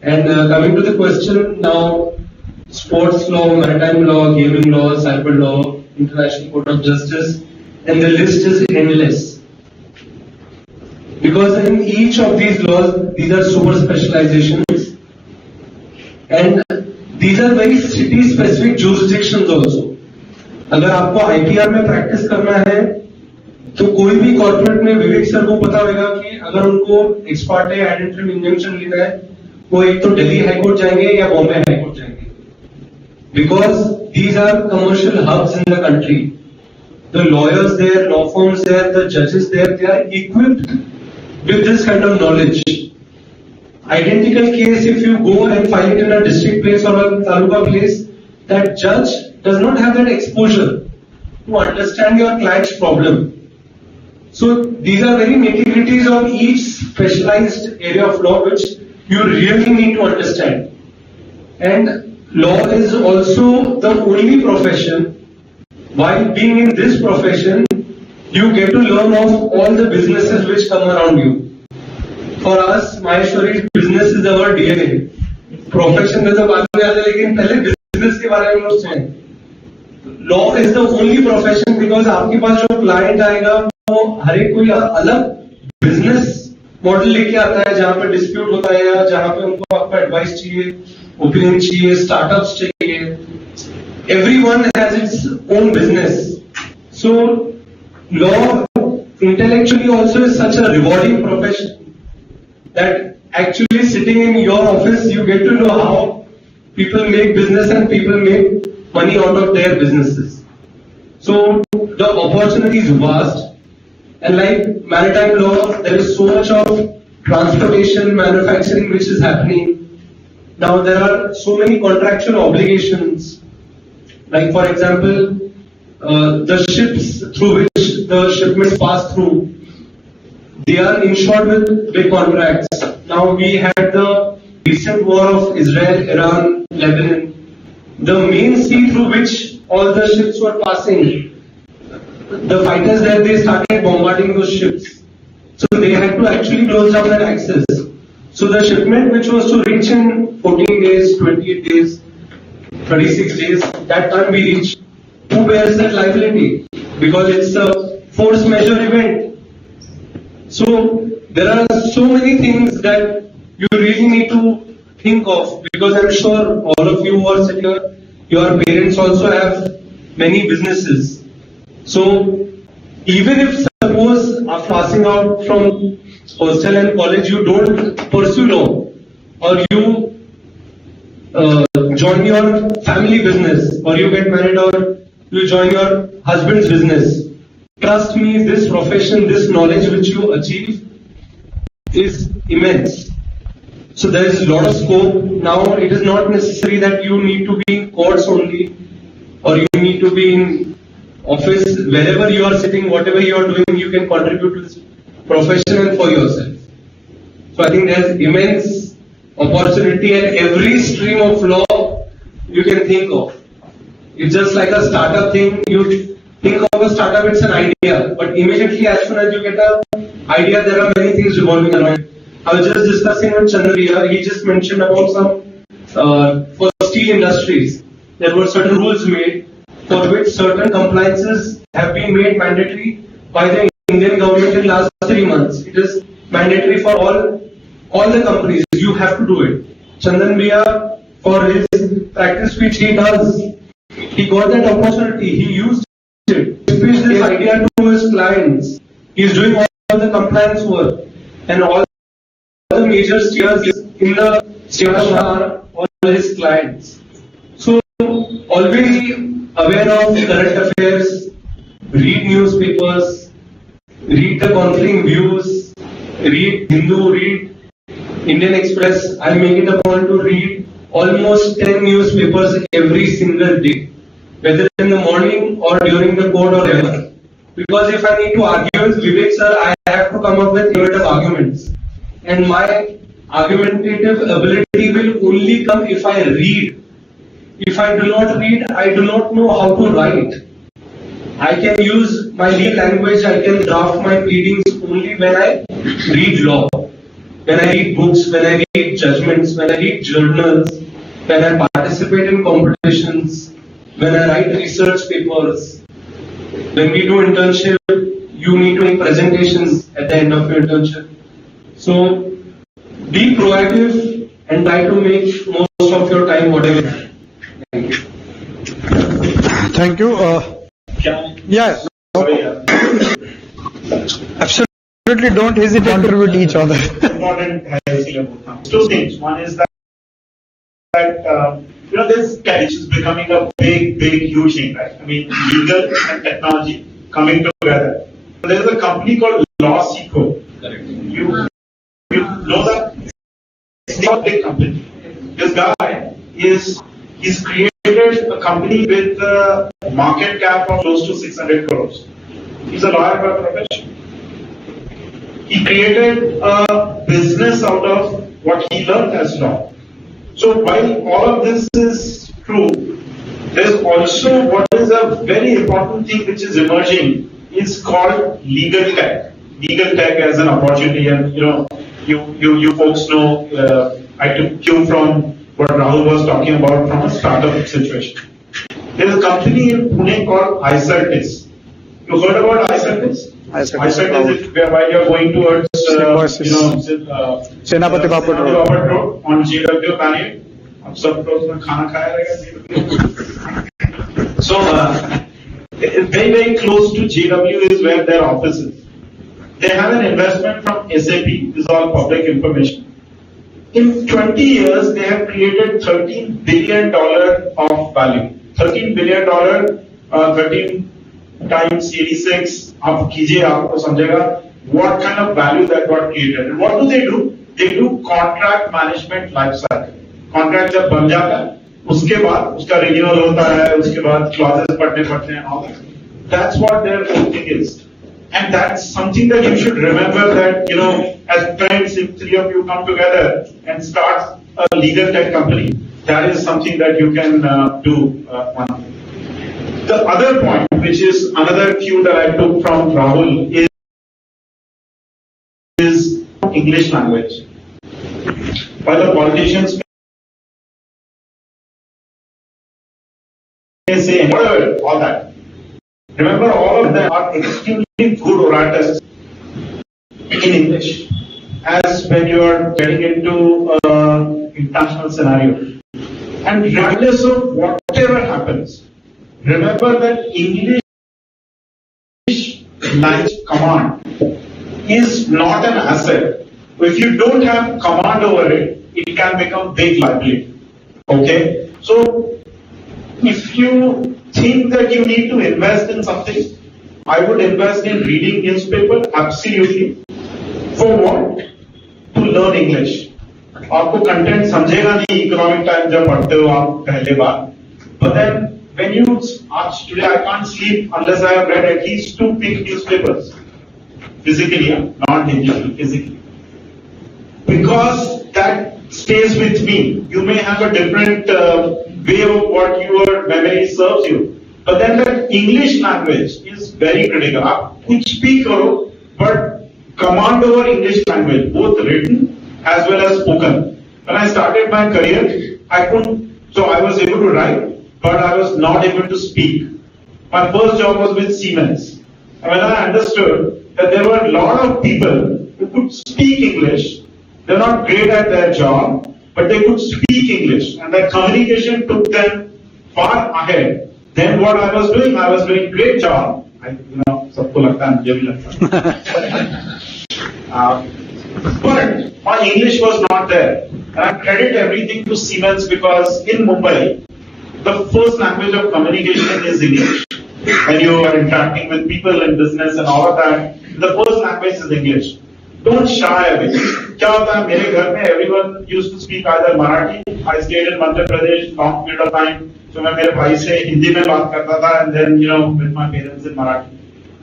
And coming to the question now, sports law, maritime law, gaming law, cyber law, International Court of Justice, and the list is endless. Because in each of these laws, these are super specializations. And these are very city specific jurisdictions also. अगर आपको IPR में practice करना है तो कोई भी corporate में विवेक sir को पता होगा कि अगर उनको ex parte ad interim injunction लेना है वो एक तो दिल्ली हाई कोर्ट जाएंगे या बॉम्बे हाई कोर्ट जाएंगे, because these are commercial hubs in the country. The lawyers there, law firms there, the judges there, they are equipped with this kind of knowledge. Identical case, if you go and file it in a district place or a taluka place, that judge does not have that exposure to understand your client's problem. So these are very nitty-gritties of each specialized area of law which you really need to understand. And law is also the only profession. While being in this profession, you get to learn of all the businesses which come around you. For us, Maheshwari's business is our DNA. Profession is a बाद में आता है, लेकिन पहले business के बारे में सोचें. Law is the only profession because आपके पास जो client आएगा वो हर एक कोई अलग business model लेके आता है जहाँ पे dispute होता है या जहाँ पे उनको आपका advice चाहिए, opinion चाहिए, startups चाहिए. Everyone has its own business. So, law intellectually also is such a rewarding profession that actually sitting in your office you get to know how people make business and people make money out of their businesses. So, the opportunity is vast. And like maritime law, there is so much of transportation, manufacturing which is happening. Now, there are so many contractual obligations. Like for example, the ships through which the shipments pass through, they are insured with big contracts. Now we had the recent war of Israel, Iran, Lebanon. The main sea through which all the ships were passing, the fighters there, they started bombarding those ships. So they had to actually close down their access. So the shipment which was to reach in 14 days, 28 days, 36 days, that time we reach. Who bears that liability? Because it's a force majeure event. So there are so many things that you really need to think of, because I'm sure all of you who are sitting here, your parents also have many businesses. So even if suppose after passing out from hostel and college you don't pursue law, or you join your family business, or you get married, or you join your husband's business, trust me, this profession, this knowledge which you achieve is immense. So there is a lot of scope. Now it is not necessary that you need to be in courts only, or you need to be in office. Wherever you are sitting, whatever you are doing, you can contribute to this profession and for yourself. So I think there is immense opportunity at every stream of law you can think of. It's just like a startup thing. You think of a startup, it's an idea, but immediately as soon as you get an idea, there are many things revolving around. I was just discussing with Chandra, he just mentioned about some, for steel industries, there were certain rules made for which certain compliances have been made mandatory by the Indian government in the last 3 months. It is mandatory for all the companies. You have to do it. Chandan Bhaiya, for his practice which he does, he got that opportunity. He used it. He pitched this idea to his clients. He is doing all the compliance work, and all the major steers in the state are all his clients. So always be aware of current affairs, read newspapers, read the conflicting views, read Hindu, read Indian Express. I make it a point to read almost 10 newspapers every single day, whether in the morning or during the court or ever. Because if I need to argue with Vivek sir, I have to come up with innovative arguments. And my argumentative ability will only come if I read. If I do not read, I do not know how to write. I can use my legal language, I can draft my pleadings only when I read law. When I read books, when I read judgments, when I read journals, when I participate in competitions, when I write research papers, when we do internship, you need to make presentations at the end of your internship. So be proactive and try to make most of your time whatever. Thank you. Yeah. Sorry, Absolutely don't hesitate to contribute each other. important two things. One is that this which is becoming a big, huge thing, right? I mean, legal and technology coming together. There is a company called Lawseco. Correct. You know that? It's not a big company. This guy he's created a company with a market cap of close to 600 crores. He's a lawyer by profession. He created a business out of what he learned as law. So while all of this is true, there's also what is a very important thing which is emerging is called legal tech. Legal tech as an opportunity, and you folks know I took cue from what Rahul was talking about from a startup situation. There's a company in Pune called iCertis. You heard about iCertis? iCertis is while you're going towards Senapati Bapat Road on JW Planet. अब सब लोग उसमें खाना खाया रहेगा. So very close to JW is where their office is. They have an investment from SAP. This is all public information. In 20 years, they have created $13 billion of value. $13 billion, 13 times 86. आप कीजिए, आपको समझेगा what kind of value that got created. And what do? They do contract management life cycle. Contract जब बन जाता है, उसके बाद उसका renewal होता है, उसके बाद clauses पढ़ने हैं, all that. That's what their whole thing is. And that's something that you should remember that, as friends, if three of you come together and start a legal tech company, that is something that you can do. The other point, which is another cue that I took from Rahul, is English language. While the politicians may say whatever, all that. Remember, all of them are extremely good orators in English, as when you are getting into international scenario. And regardless of whatever happens, remember that English language command is not an asset. If you don't have command over it, it can become big liability. Okay? So, if you think that you need to invest in something, I would invest in reading newspaper, absolutely. For what? To learn English. आपको content समझेगा नहीं economic time जब पढ़ते हो आप पहले बार. But then when you today I can't sleep unless I have read at least 2 big newspapers. Physically, not digitally, physically. Because that stays with me. You may have a different way of what your memory serves you. But then the English language is very critical. आप कुछ भी करो, but command over English language, both written as well as spoken. When I started my career, I was able to write, but I was not able to speak. My first job was with Siemens. And when I understood that there were a lot of people who could speak English, they're not great at their job, but they could speak English, and that communication took them far ahead than what I was doing. I was doing great job. सबको लगता है, मुझे भी लगता है. But my English was not there. And I credit everything to Siemens because in Mumbai, the first language of communication is English. When you are interacting with people in business and all of that, the first language is English. Don't shy away. क्या होता है मेरे घर में everyone used to speak either Marathi. I stayed in Madhya Pradesh long period of time. So मैं मेरे भाई से हिंदी में बात करता था and then with my parents in Marathi.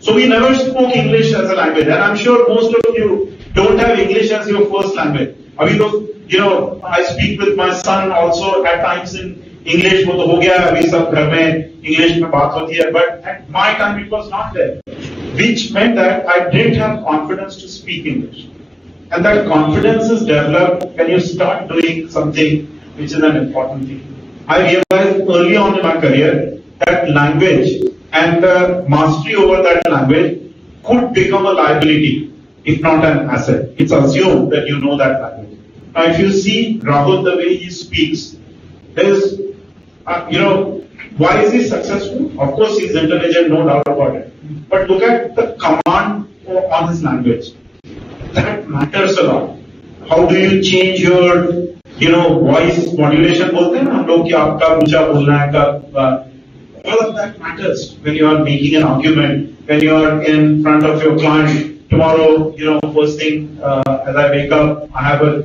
So we never spoke English as a language, and I'm sure most of you don't have English as your first language. अभी तो I speak with my son also at times in English. वो तो हो गया अभी सब घर में English में बात होती है. But at my time it was not there, which meant that I didn't have confidence to speak English. And that confidence is developed when you start doing something which is an important thing. I realized early on in my career that language and the mastery over that language could become a liability, if not an asset. It's assumed that you know that language. Now, if you see Rahul, the way he speaks, there's Why is he successful? Of course, he's intelligent, no doubt about it. But look at the command on his language. That matters a lot. How do you change your, voice modulation? बोलते हैं ना हम लोग कि आपका ऊंचा बोलना है कब all of that matters when you are making an argument, when you are in front of your client. Tomorrow, first thing as I wake up, I have a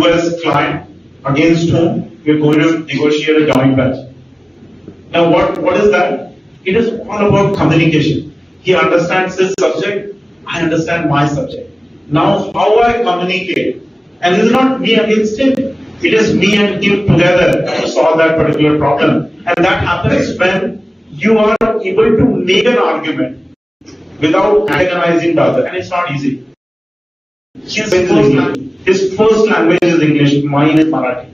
US client against whom we are going to negotiate a joint venture. Now, what is that? It is all about communication. He understands this subject, I understand my subject. Now, how I communicate, and it is not me against him, it is me and him together to solve that particular problem. And that happens when you are able to make an argument without antagonizing the other, and it's not easy. His first language is English, mine is Marathi.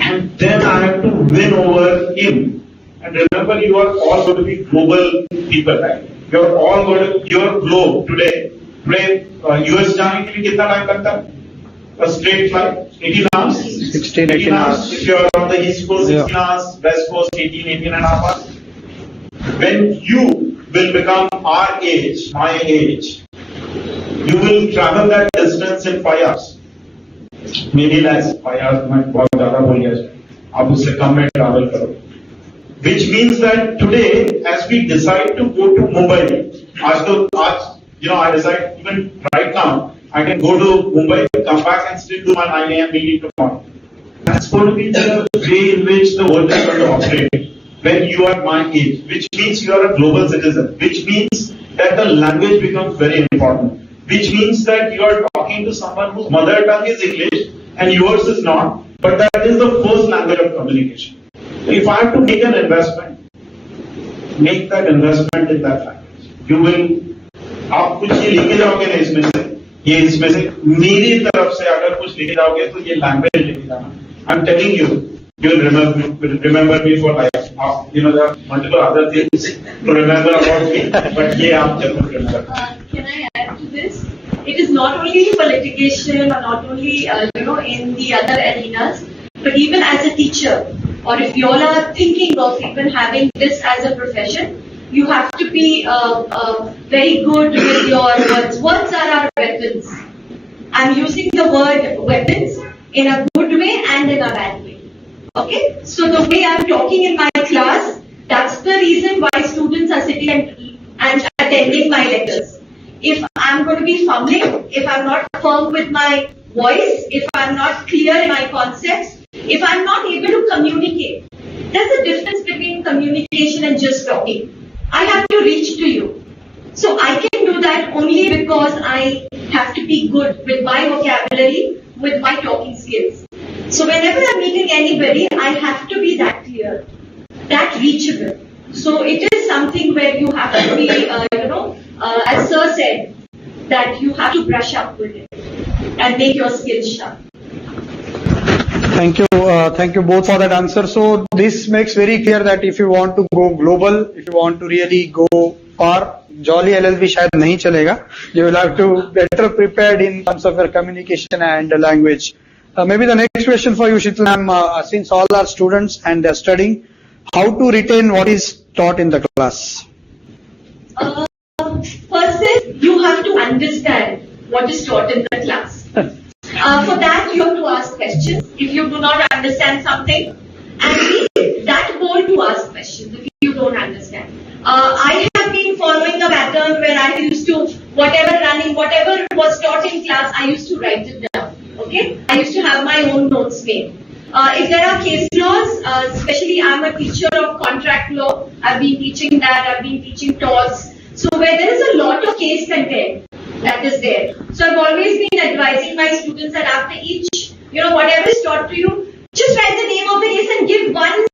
And then I have to win over him. And remember, you are all going to be global people, right? You are all going to, your globe today, US जाने के लिए कितना time लगता है? A straight flight, 18 hours? 18 hours. If you are on the East Coast, 16 hours, West Coast, 18 and a half hours. When you will become our age, my age, you will travel that distance in 5 hours. Maybe less, 5 hours मैं बहुत ज़्यादा बोल गया है. आप उससे कम में travel करो. Which means that today, as we decide to go to Mumbai, I decide even right now, I can go to Mumbai, come back and still do my 9 a.m. meeting tomorrow. That's going to be the way in which the world is going to operate when you are my age, which means you are a global citizen, which means that the language becomes very important, which means that you are talking to someone whose mother tongue is English and yours is not, but that is the first language of communication. If I have to make an investment, make that investment in that language. You will, आप कुछ ये लेके जाओगे ना इसमें से मेरी तरफ से अगर कुछ लेके जाओगे तो ये लैंग्वेज लेके जाना. I'm telling you, you will remember me for life. There are multiple other things to remember about me, but ये आप जरूर remember. Can I add to this? It is not only for litigation or not only in the other arenas, but even as a teacher, or if you all are thinking of even having this as a profession, you have to be very good with your words. Words are our weapons. I'm using the word weapons in a good way and in a bad way. Okay? So the way I'm talking in my class, that's the reason why students are sitting and attending my lectures. If I'm going to be fumbling, if I'm not firm with my voice, if I'm not clear in my concepts, if I'm not able to communicate, there's a difference between communication and just talking. I have to reach to you. So I can do that only because I have to be good with my vocabulary, with my talking skills. So whenever I'm meeting anybody, I have to be that clear, that reachable. So it is something where you have to be, as Sir said, that you have to brush up with it and make your skills sharp. Thank you both for that answer. So this makes very clear that if you want to go global, if you want to really go far, jolly LLB शायद नहीं चलेगा. You will have to better prepared in terms of your communication and language. Maybe the next question for you, Sheetal ma'am, since all are students and they are studying, how to retain what is taught in the class? First is you have to understand what is taught in the class. For that, you have to ask questions if you do not understand something, and be that bold to ask questions if you don't understand. I have been following a pattern where I used to, whatever was taught in class, I used to write it down. Okay, I used to have my own notes made. If there are case laws, especially I'm a teacher of contract law, I've been teaching that, I've been teaching torts. So where there is a lot of case content that is there. So I've always been advising my students that after each, whatever is taught to you, just write the name of the case and give one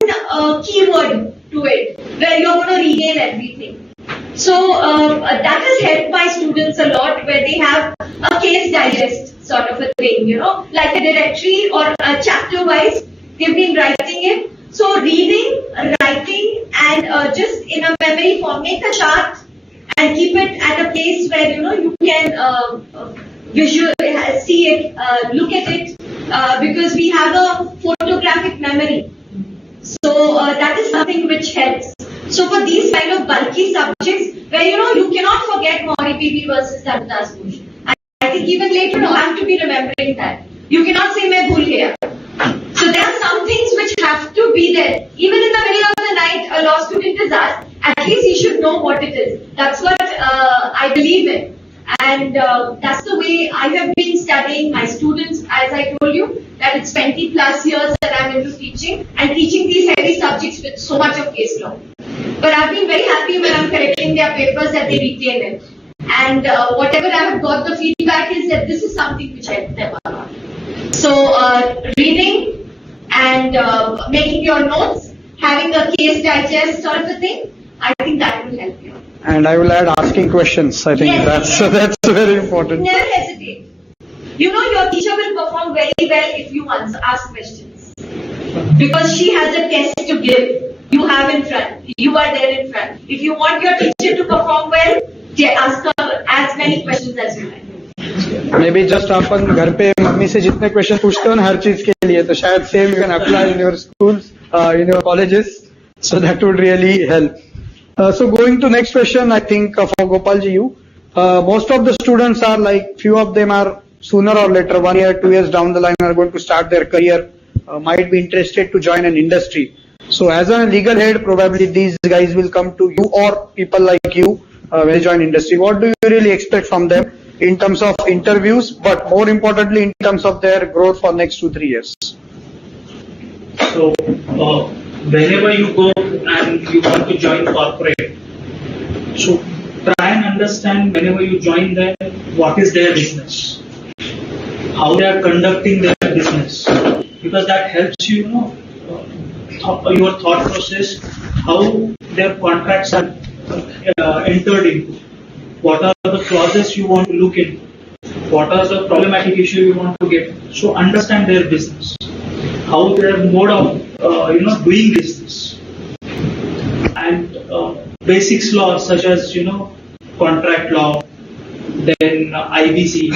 keyword to it, where you're going to regain everything. So that has helped my students a lot, where they have a case digest sort of a thing, like a directory or a chapter wise, they've been writing it. So reading, writing, and just in a memory form, make a chart and keep it at a place where you can visually see it, look at it, because we have a photographic memory. So that is something which helps. So for these kind of bulky subjects, where you cannot forget Mauri Bibi versus Sardas Bush. I think even later you have to be remembering that. You cannot say "Main bhul gaya." So there are some things which have to be there. Even in the middle of the night, a law student is asked, at least he should know what it is. That's what I believe in. And that's the way I have been studying my students, as I told you, that it's 20 plus years that I'm into teaching and teaching these heavy subjects with so much of case law. But I've been very happy when I'm correcting their papers that they retain it. And whatever I have got, the feedback is that this is something which helped them a lot. So reading and making your notes, having a case digest sort of a thing, I think that will help you. And I will add asking questions. I think Yes. that's very important. Never hesitate. Your teacher will perform very well if you ask questions. Because she has a test to give. You have in front. You are there in front. If you want your teacher to perform well, ask her as many questions as you like. Maybe just अपन घर पे mummy से जितने question पूछते हो ना हर चीज के लिए, तो शायद same you can apply in your schools, in your colleges, so that would really help. So going to next question, I think for Gopalji, you, most of the students are like, few of them are sooner or later, 1 year, 2 years down the line are going to start their career, might be interested to join an industry. So as a legal head, probably these guys will come to you or people like you when they join industry. What do you really expect from them in terms of interviews, but more importantly in terms of their growth for next 2-3 years? So, whenever you go and you want to join corporate, so try and understand whenever you join them, what is their business, how they are conducting their business, because that helps your thought process, how their contracts are entered into, what are the clauses you want to look into, what are the problematic issue you want to get. So understand their business, how their mode of doing business, and basics laws such as contract law, then IBC,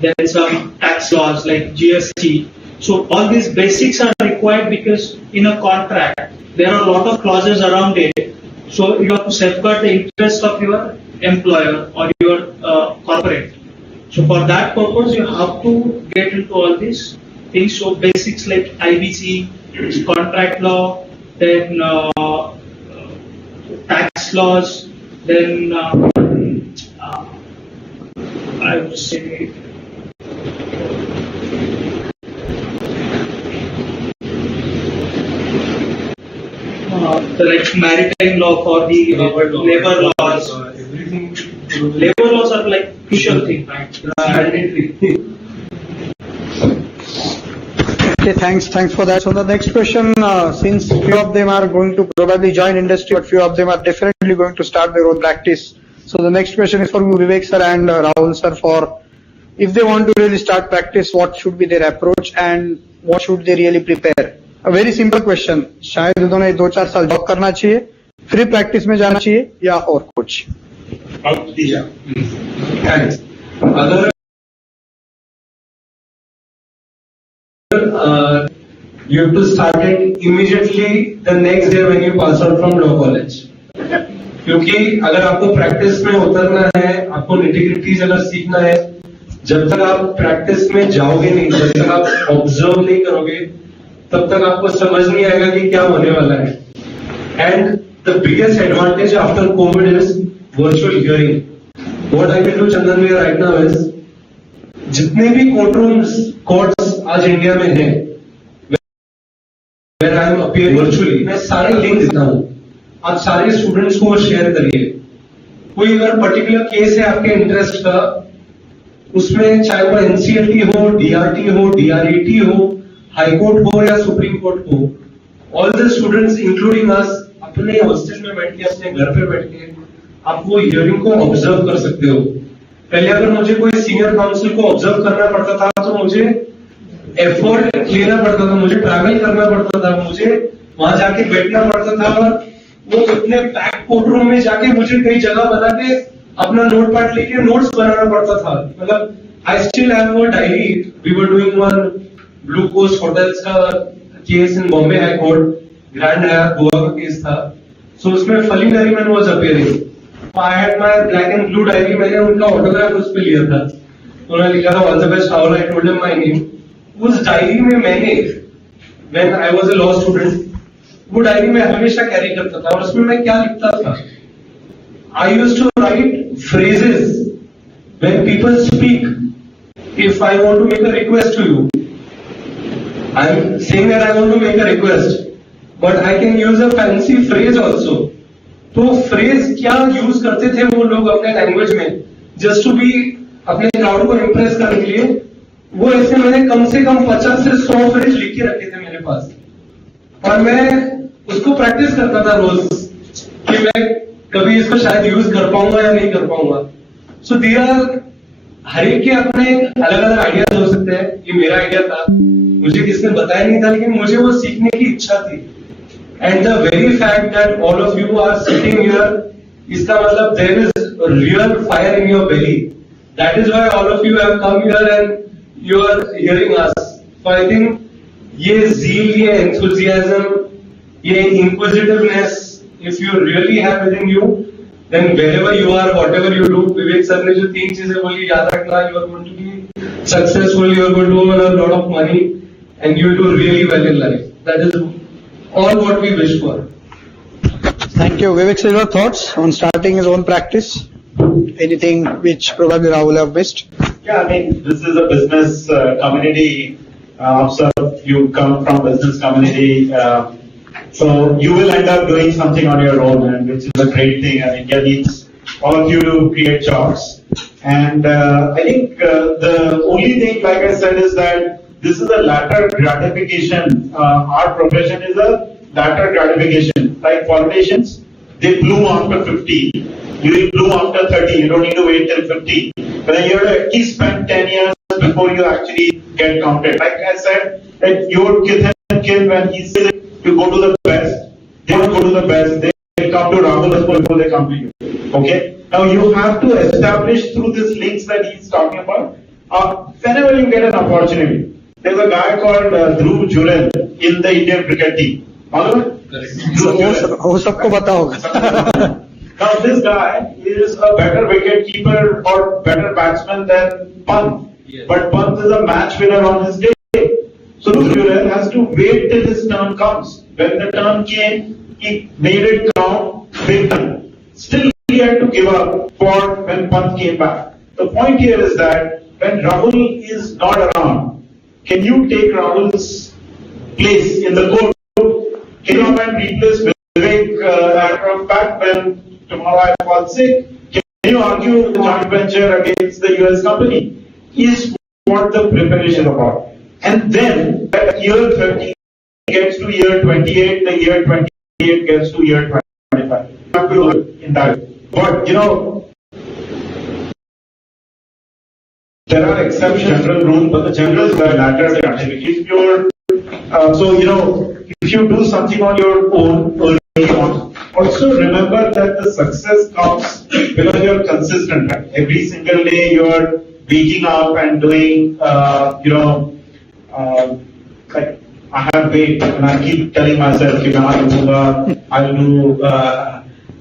then some tax laws like GST. So all these basics are required because in a contract there are a lot of clauses around it. So you have to safeguard the interest of your employer or your corporate. So for that purpose you have to get into all these things. So basics like IBC, contract law, then tax laws, then I would say the like maritime law for the labor laws. Labor laws are like crucial thing, right? Okay, thanks for that. So the next question, since few of them are going to probably join industry, but few of them are definitely going to start their own practice. So the next question is for you, Vivek sir and Rahul sir, for if they want to really start practice, what should be their approach and what should they really prepare? A very simple question. शायद उन्होंने 2-4 साल job करना चाहिए, फिर practice में जाना चाहिए या और कुछ? अगर you have to start it immediately the next day when you pass out from law college. क्योंकि अगर आपको प्रैक्टिस में उतरना है, आपको निटिग्रिटीज अगर सीखना है, जब तक आप प्रैक्टिस में जाओगे नहीं, जब तक आप ऑब्जर्व नहीं करोगे, तब तक आपको समझ नहीं आएगा कि क्या होने वाला है. And the biggest advantage after COVID is virtual hearing. What I will do Chandan भैया राइट नाउ इज, जितने भी कोर्ट्स आज इंडिया में हैं, where I am appearing virtually, मैं सारे लिंक देता हूँ. आप सारे स्टूडेंट्स को शेयर करिए. कोई अगर पर्टिकुलर केस है आपके इंटरेस्ट का, उसमें चाहे वो एनसीएलटी हो, डीआरटी हो, डीआरईटी हो, हाई कोर्ट हो या सुप्रीम कोर्ट हो, ऑल द स्टूडेंट्स इंक्लूडिंग अस अपने हॉस्टल में बैठ के, अपने घर पे बैठ के आप वो हियरिंग को ऑब्जर्व कर सकते हो. पहले अगर मुझे कोई सीनियर काउंसिल को ऑब्जर्व करना पड़ता था तो मुझे एफर्ट लेना पड़ता था, मुझे ट्रैवल करना पड़ता था, मुझे वहां जाके बैठना पड़ता था, और वो इतने पैक कोर्ट रूम में जाके मुझे कई जगह बना के अपना नोट पैड लेके नोट्स बनाना पड़ता था. मतलब I still have a diary. We were doing one Blue Coast hotels का case in Bombay high Court. Grand Hyatt Goa का केस था. सो उसमें Fali Nariman was appearing. I had my black and blue diary. मैंने उनका ऑटोग्राफ उस पे लिया था. उन्होंने लिखा था all the best Rahul. I told him my name. उस डायरी में मैंने when I was a law student वो डायरी में हमेशा कैरी करता था. और उसमें मैं क्या लिखता था? I used to write phrases when people speak. If I want to make a request to you, I'm saying that I want to make a request, but I can use a fancy phrase also. तो phrase क्या use करते थे वो लोग अपने language में just to be अपने crowd को इम्प्रेस करने के लिए. वो ऐसे मैंने कम से कम 50 से 100 फ्रेज लिख के रखे थे मेरे पास और मैं उसको प्रैक्टिस करता था रोज कि मैं कभी इसको शायद यूज कर पाऊंगा या नहीं कर पाऊंगा. सो दे आर हर एक के अपने अलग अलग आइडियाज हो सकते हैं. ये मेरा आइडिया था, मुझे किसने बताया नहीं था, लेकिन मुझे वो सीखने की इच्छा थी. And the very fact that all of you are sitting here, इसका मतलब there is real fire in your belly. That is why all of you have come here and you are hearing us. So I think ये zeal, ये enthusiasm, ये inquisitiveness, if you really have within you, then wherever you are, whatever you do, Vivek sir ने जो 3 चीजें बोली याद रखना. You are going to be successful, you are going to earn a lot of money, and you will do really well in life. That is all what we wish for. Thank you. Vivek sir, your thoughts on starting his own practice? Anything which probably Rahul have missed? Yeah, I mean, this is a business community. So you come from business community, so you will end up doing something on your own, and which is a great thing. And India needs all of you to create jobs. And I think the only thing, like I said, is that this is a latter gratification. Our profession is a latter gratification. Like politicians, they bloom after 50. You will bloom after 30. You don't need to wait till 50. But you have to at least spend 10 years before you actually get counted. Like I said, that your kid and kid, when he says to go to the best, they don't go to the best. They come to Rahul before they come to you. Okay? Now you have to establish through these links that he's talking about. Whenever you get an opportunity, there's a guy called Dhruv Jurel in the Indian cricket team. वो सबको पता होगा. Now this guy is a better wicket keeper or better batsman than Pant. Yes. But Pant is a match winner on his day. So Dhruv has to wait till his turn comes. When the turn came, he made it count big time. Still he had to give up for when Pant came back. The point here is that when Rahul is not around, can you take Rahul's place in the court? Can you come and replace Vivek matter of fact when tomorrow I fall sick? Can you argue the joint venture against the US company? Is what the preparation about. And then that year 30 gets to year 28, the year 28 gets to year 25. You have to do it in that. But you know, there are exceptions, general rules, but the general is the latter. If you're so you know, if you do something on your own early on, also remember that the success comes because you're consistent. Right? Every single day you're waking up and doing, like I have weight and I keep telling myself, I'll do,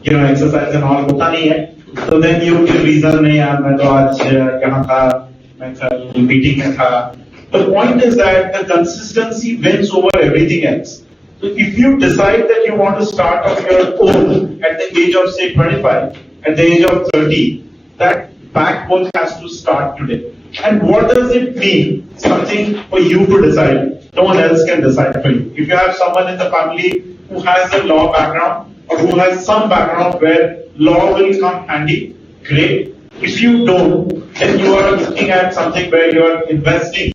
exercise and all. So then you give reason, meeting. The point is that the consistency wins over everything else. So if you decide that you want to start on your own at the age of say 25, at the age of 30, that backbone has to start today. And what does it mean? Something for you to decide. No one else can decide for you. If you have someone in the family who has a law background or who has some background where law will come handy, great. If you don't, then you are looking at something where you are investing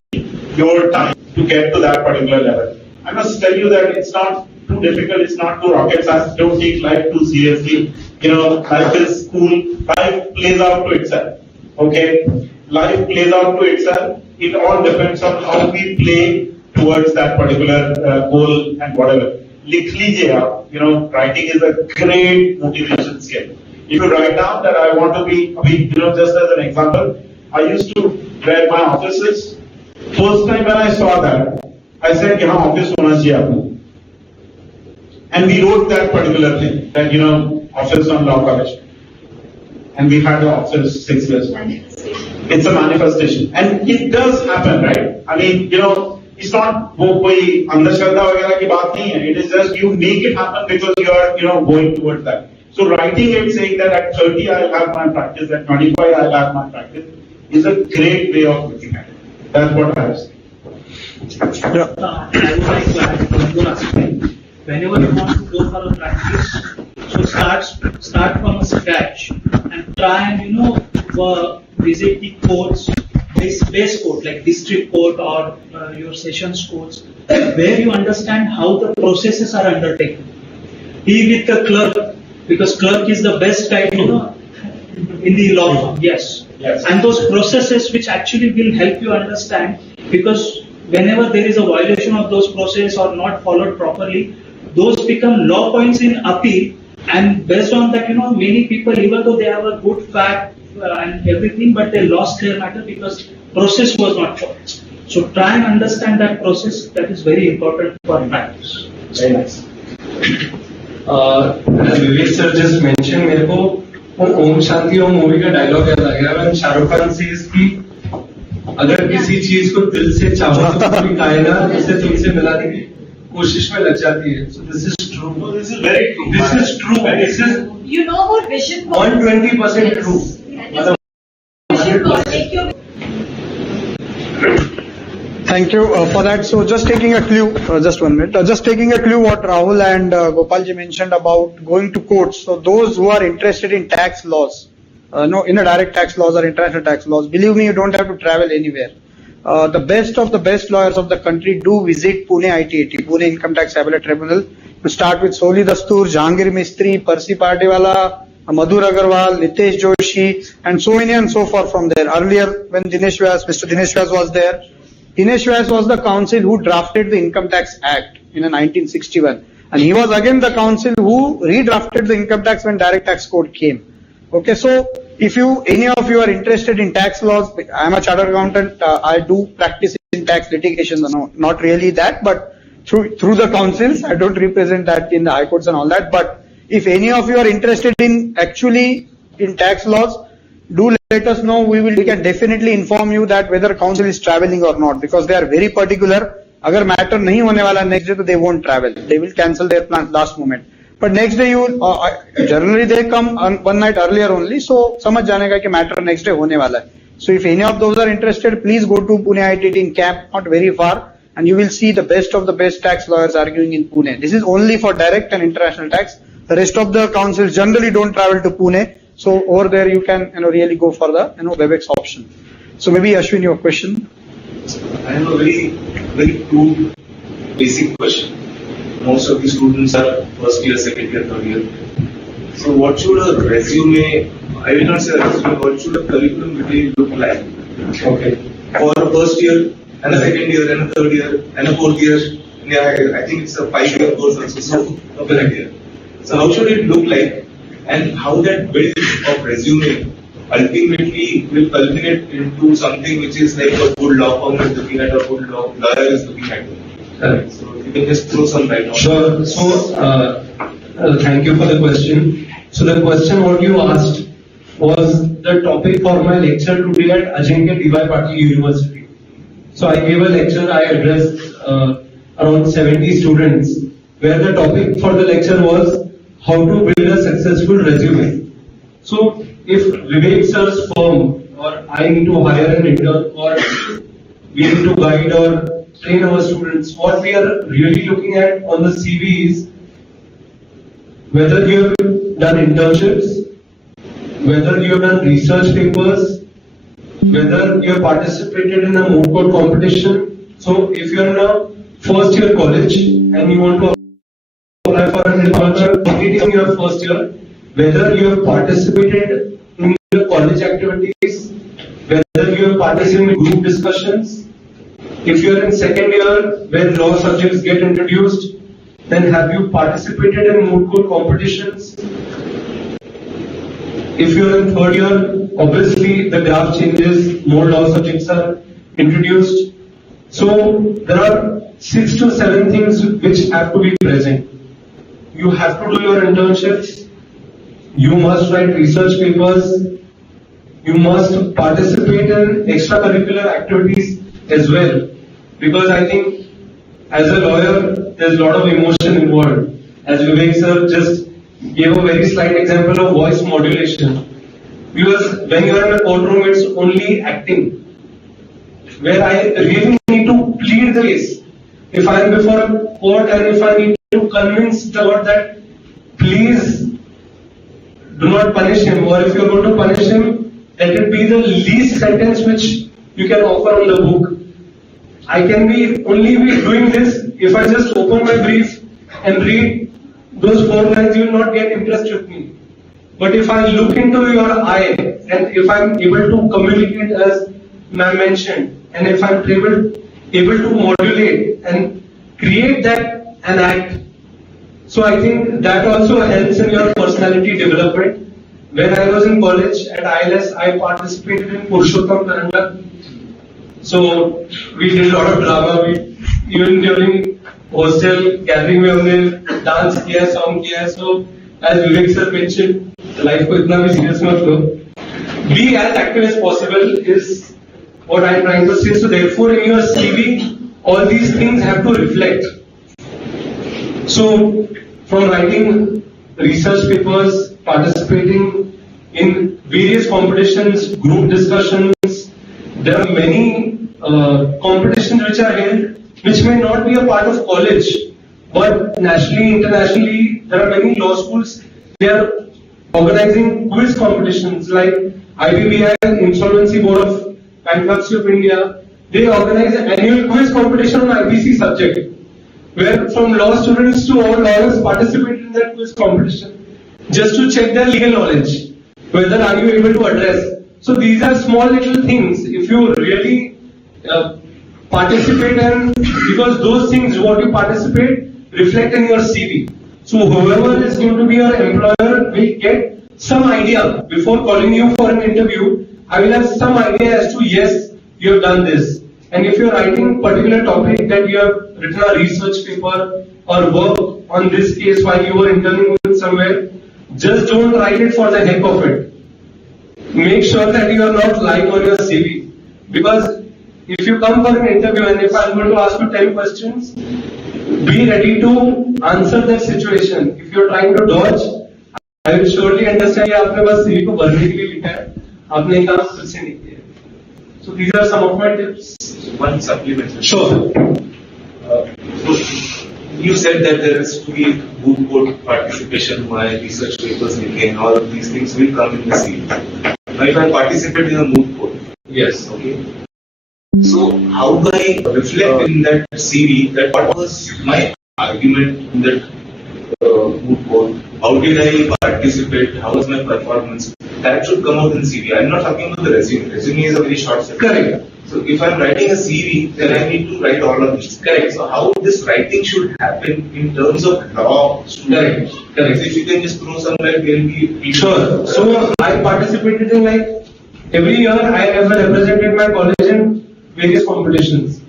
your time to get to that particular level. I must tell you that it's not too difficult, it's not too rocket science. Don't take life too seriously. You know, life is cool. Life plays out to itself. Okay? Life plays out to itself. It all depends on how we play towards that particular goal and whatever. Likh lijiye aap. You know, writing is a great motivation skill. If you write down that I want to be, just as an example, I used to wear my offices. First time when I saw that, I said, यहाँ office होना चाहिए आपको. And we wrote that particular thing, that, office on law college. And we had the office 6 years. It's a manifestation. And it does happen, right? I mean, it's not वो कोई अंधश्रद्धा वगैरह की बात नहीं है. It is just you make it happen because you are, going towards that. So writing it, saying that at 30 I have my practice, at 25 I have my practice, is a great way of looking at it. That's what I have said. I would like to add one more aspect. Whenever you want to go for a practice, so start from a scratch and try and visit the courts, base court like district court or your sessions courts, where you understand how the processes are undertaken. Be with the clerk, because clerk is the best guide, in the law firm. Yes. And those processes which actually will help you understand, because whenever there is a violation of those processes or not followed properly, those become law points in appeal, and based on that, many people, even though they have a good fact and everything, but they lost their matter because process was not followed. So try and understand that process. That is very important for practice. Very nice. As Vivek sir just mentioned, मेरे को वो Om Shanti Om movie का dialogue याद आ गया when Shahrukh Khan says कि अगर किसी चीज को दिल से चाहो तो पूरी कायनात उसे तुमसे मिलाने की कोशिश में लग जाती है. So this is true. This is very true. This is true. This is You know about vision board? 120% true. Vision board, make your Thank you for that. So just taking a clue, just 1 minute, just taking a clue what Rahul and Gopalji mentioned about going to courts. So those who are interested in tax laws, in a direct tax laws or international tax laws, believe me, you don't have to travel anywhere. The best of the best lawyers of the country do visit Pune ITAT, Pune Income Tax Appellate Tribunal. To start with Soli Dastur, Jahangir Mistry, Percy Partiwala, Madhur Agarwal, Nitesh Joshi, and so many and so forth from there. Earlier, when Mr. Dinesh Vyas was there, Dinesh Vyas was the counsel who drafted the Income Tax Act in 1961. And he was again the counsel who redrafted the Income Tax when Direct Tax Code came. Okay, so if any of you are interested in tax laws, I am a chartered accountant, I do practice in tax litigation, not really that, but through the councils, I don't represent that in the high courts and all that, but if any of you are interested in actually in tax laws, do let us know. We can definitely inform you that whether council is traveling or not, because they are very particular. Agar matter nahi hone wala next day, so they won't travel. They will cancel their plans last moment. But next day generally they come one night earlier only, so samajh janega ki matter next day hone wala hai. So if any of those are interested, please go to Pune ITT in camp, not very far, and you will see the best of the best tax lawyers arguing in Pune. This is only for direct and international tax. The rest of the councils generally don't travel to Pune. So over there you can really go for the WebEx option. So maybe Ashwin, your question. I have a very crude basic question. Most of the students are first year, second year, third year. So what should a resume, I will not say a resume, what should a curriculum vitae look like? Okay. For a first year and a second year and a third year and a fourth year. Yeah, I think it's a 5-year course also. So okay. So how should it look like? And how that build of resume ultimately will culminate into something which is like a good law firm is looking at, a good lawyer is looking at. Correct. So you can just throw some light on. Sure. So thank you for the question. So the question what you asked was the topic for my lecture today at Ajinkya DY Patil University. So I gave a lecture, I addressed around 70 students, where the topic for the lecture was how to build a successful resume. So if Vivek sir's firm or I need to hire an intern or we need to guide or train our students, what we are really looking at on the CV is whether you have done internships, whether you have done research papers, whether you have participated in a moot court competition. So if you are in a first year college and you want to apply for an internship completing your first year, whether you have participated in the college activities, whether you have participated in group discussions. If you are in second year where law subjects get introduced, then have you participated in moot court competitions? If you are in third year, obviously the graph changes, more law subjects are introduced. So there are 6 to 7 things which have to be present. you have to do your internships, you must write research papers, you must participate in extracurricular activities as well. Because I think as a lawyer, there's a lot of emotion involved. As Vivek sir just gave a very slight example of voice modulation. Because when you are in a courtroom, it's only acting. Where I really need to plead the case. If I am before a court and if I need to convince the court that please do not punish him, or if you are going to punish him, let it be the least sentence which you can offer on the book. I can only be doing this if I just open my brief and read those 4 lines. You will not get impressed with me. But if I look into your eye and if I am able to communicate as ma'am mentioned, and if I am able to modulate and create that an act, so I think that also helps in your personality development. When I was in college at ILS, I participated in Purushottam Taranga. So we did a lot of drama. Even during hostel gathering में हमने dance किया, song किया. So as Vivek sir mentioned, life को इतना भी serious मत लो. Be as active as possible is what I am trying to say. So therefore, in your CV, all these things have to reflect. So from writing research papers, participating in various competitions, group discussions, there are many competitions which are held, which may not be a part of college, but nationally, internationally, there are many law schools. They are organizing quiz competitions like IBBI, Insolvency Board of Bankruptcy of India. They organize an annual quiz competition on IBC subject, where from law students to all lawyers participate in that quiz competition, just to check their legal knowledge, whether are you able to address. So these are small little things. If you really participate, and because those things what you participate reflect in your CV. So whoever is going to be your employer will get some idea before calling you for an interview. I will have some idea as to yes, you have done this. And if you are writing particular topic that you have written a research paper or work on this case while you were interning with somewhere, just don't write it for the heck of it. Make sure that you are not lying on your CV. Because if you come for an interview and if I am going to ask you 10 questions, be ready to answer that situation. If you are trying to dodge, I will surely understand that आपने बस CV को भरने के लिए लिखा है, आपने काम खुद से नहीं किया. So these are some of my tips. One supplement. Sure. So you said that there is to be moot court participation, my research papers making, all of these things will come in the CV. Now if I participate in a moot court, Yes. okay. So how do I reflect in that CV that what was my argument in that moot court? How did I participate? How was my performance? That should come out in CV. I'm not talking about the resume. Resume is a very short sentence. Correct. So if I'm writing a CV, then I need to write all of this. Correct. So how this writing should happen in terms of law? Correct. Correct. So if you can just throw some light, there will be. Sure. So I participated in like every year I have represented my college in various competitions.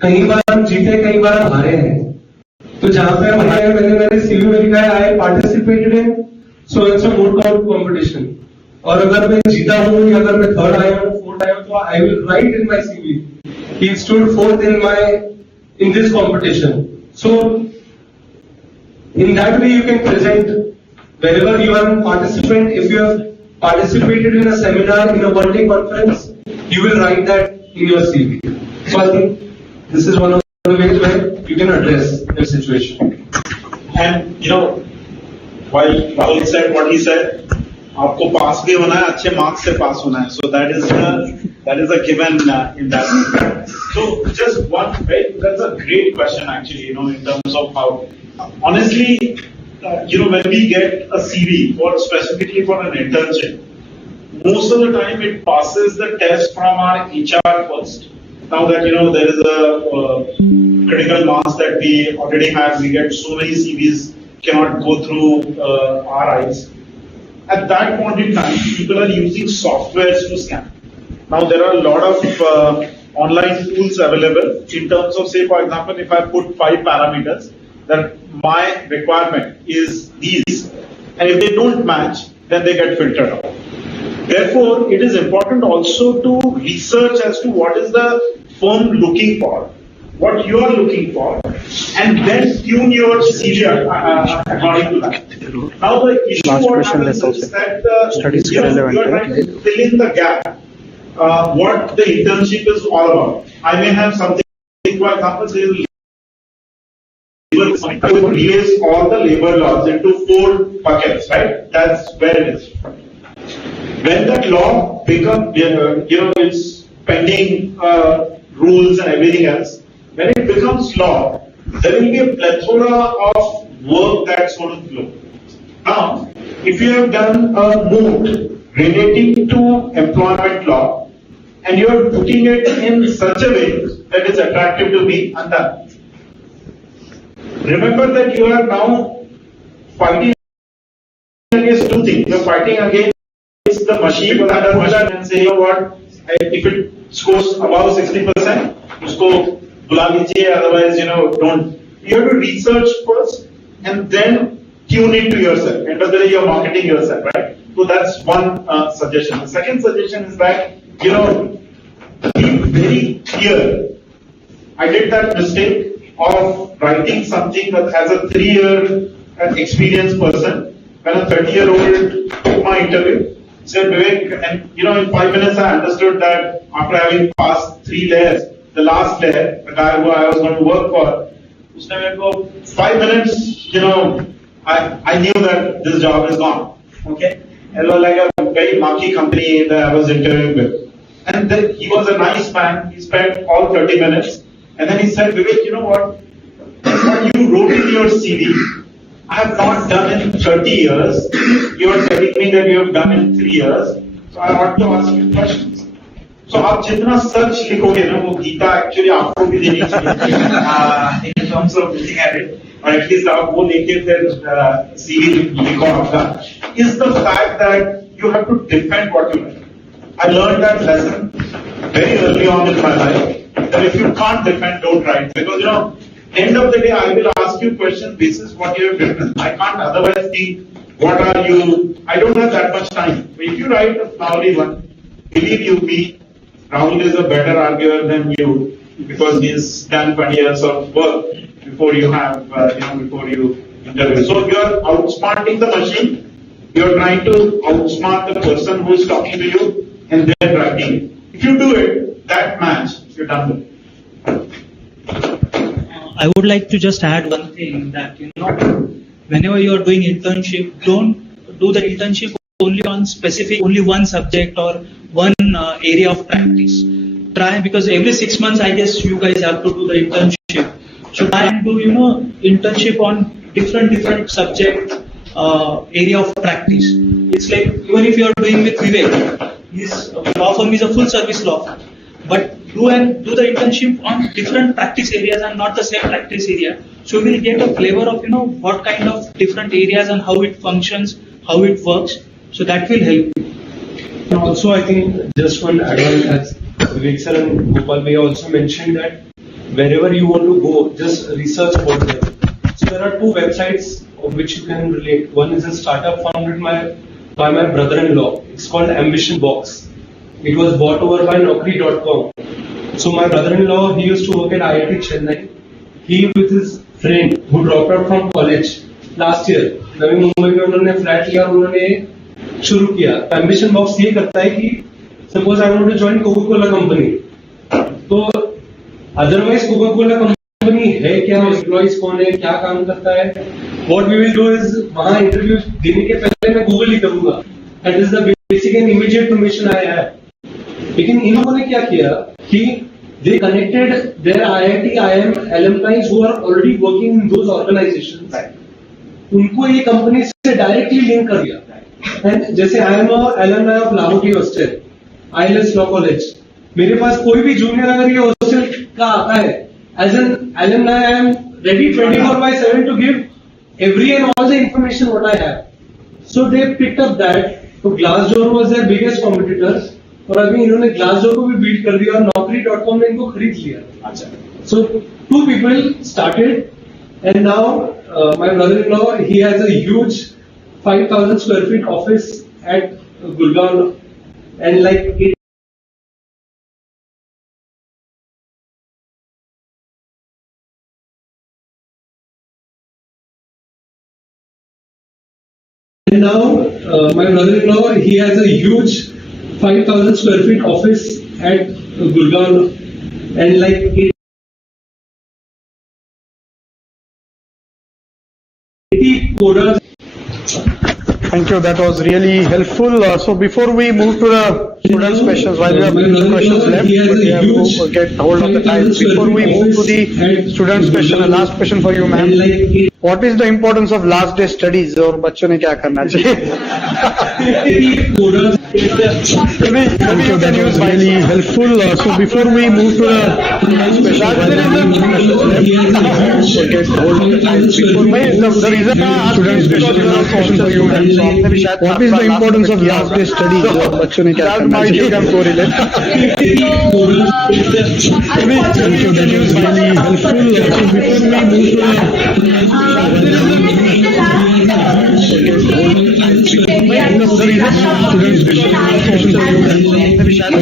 कई बार हम जीते, कई बार हम हारे हैं. तो जहाँ पे हम हारे हैं, मैंने मेरे CV में लिखा है I participated in so and so moot court competition. और अगर मैं जीता हूँ या अगर मैं थर्ड आया हूँ, फोर्थ आया हूँ, तो I will write in my CV. He stood fourth in this competition. So in that way you can present wherever you are a participant. If you have participated in a seminar, in a one-day conference, you will write that in your CV. So I think this is one of the ways where you can address the situation. And while Rahul said what he said, आपको पास भी होना है, अच्छे marks से पास होना है. So that is a given in that. So just one, right? That's a great question actually. In terms of how, honestly, when we get a CV for specifically for an internship, most of the time it passes the test from our HR first. Now that there is a critical mass that we already have, we get so many CVs cannot go through our eyes. At that point in time, people are using softwares to scan. Now there are a lot of online tools available in terms of, say for example, if I put 5 parameters, there my requirement is these, and if they don't match, then they get filtered out. Therefore, it is important also to research as to what is the firm looking for, what you are looking for, and then tune your CV according to that. Now, the issue what happens is that you are trying to fill in the gap. What the internship is all about. I may have something, for example, say, release all the labor laws into 4 buckets, right? That's where it is. When that law becomes, it's pending rules and everything else, when it becomes law, there will be a plethora of work that's going to flow. Now, if you have done a note relating to employment law, and you are putting it in such a way that is attractive to me, and done. Remember that you are now fighting against 2 things. You are fighting against the machine that does that and say, you know what, if it scores above 60%, usko bula lijiye, otherwise, don't. You have to research first and then tune it to yourself. End of the day, you are marketing yourself, right? So that's one suggestion. The second suggestion is that, be very clear. I did that mistake of writing something that has a 3-year experienced person. When a 30-year-old took my interview, said, Vivek, and in 5 minutes I understood that after having passed 3 layers, the last layer, the guy who I was going to work for, usne mere ko 5 minutes, I knew that this job is gone. Okay? It was like a very marquee company that I was interviewing with. And then he was a nice man. He spent all 30 minutes. And then he said, Vivek, you know what? What you wrote in your CV, I have not done in 30 years. You are telling me that you have done in 3 years. So I want to ask you questions. So आप जितना सच लिखोगे ना वो Gita actually आपको भी देनी चाहिए in terms of looking at it, or at least आप वो लेके फिर CV लिखो आपका, is the fact that you have to defend what you write. I learned that lesson very early on in my life, that if you can't defend, don't write. Because, end of the day, I will ask you questions basis what you have written. I can't otherwise see what are you, I don't have that much time. But if you write a flowery one, believe you me, Rahul is a better arguer than you, because he's done 20 years of work before you have, before you interview. So you are outsmarting the machine, you are trying to outsmart the person who is talking to you, and then writing. If you do it, that match, you're done with it. I would like to just add one thing that, whenever you are doing internship, don't do the internship only on only one subject or one area of practice. Try, because every 6 months, I guess you guys have to do the internship. So try and do, internship on different subject, area of practice. It's like, even if you are doing with Vivek, his law firm is a full service law firm, but do the internship on different practice areas and not the same practice area. So you will get a flavor of what kind of different areas and how it functions, how it works. So that will help. And also, I think just one add-on, as Vivek sir and Gopal Bhai also mentioned, that wherever you want to go, just research about them. So there are 2 websites of which you can relate. One is a startup founded by my brother-in-law. It's called Ambition Box. It was bought over by Naukri.com. So my brother-in-law, he used to work at IIT Chennai. He with his friend who dropped out from college last year, Navi Mumbai में उन्होंने flat लिया, उन्होंने शुरू किया. Ambition box ये करता है कि suppose I want to join Coca Cola company, तो अदरवाइज कोका कोला कंपनी है क्या, एम्प्लॉइज कौन है, क्या काम करता है, what we will do is वहां इंटरव्यू देने के पहले मैं गूगल ही करूंगा. That is the basic and immediate information I have. लेकिन इन लोगों ने क्या किया कि they connected their IIT IIM alumni who are already working in those organizations. उनको ये कंपनी से डायरेक्टली लिंक कर दिया. एंड जैसे I am alumni of Lahoti Hostel, ILS Law College, मेरे पास कोई भी जूनियर अगर ये हॉस्टल का आता है, as an alumni I am ready 24/7 to give every and all the information what I have. So they picked up that. So Glassdoor was their biggest competitors. और अभी इन्होंने Glassdoor को भी बीट कर दिया और Naukri.com ने इनको खरीद लिया. अच्छा. So 2 people started And now, my brother-in-law, he has a huge 5,000 square feet office at Gurgaon, and like it. And now, my brother-in-law, he has a huge 5,000 square feet office at Gurgaon, and like it. 80 coders. Thank you. That was really helpful. So before we move to the students' questions, while we have few questions left, but we have to get hold of the time. Before we move to the students' question, the last question for you, ma'am. What is the importance of last day studies? और बच्चों ने क्या करना चाहिए? Thank you. That was really helpful. So before we move to the students' question, while we have few questions left, get hold of the time. Before me, the reason I asked students' question is last question for you, ma'am. So आपने भी शायद what is the importance of last day studies? और बच्चों ने क्या करना चाहिए? Can correlate. Thank you. That was really helpful. So before we move to the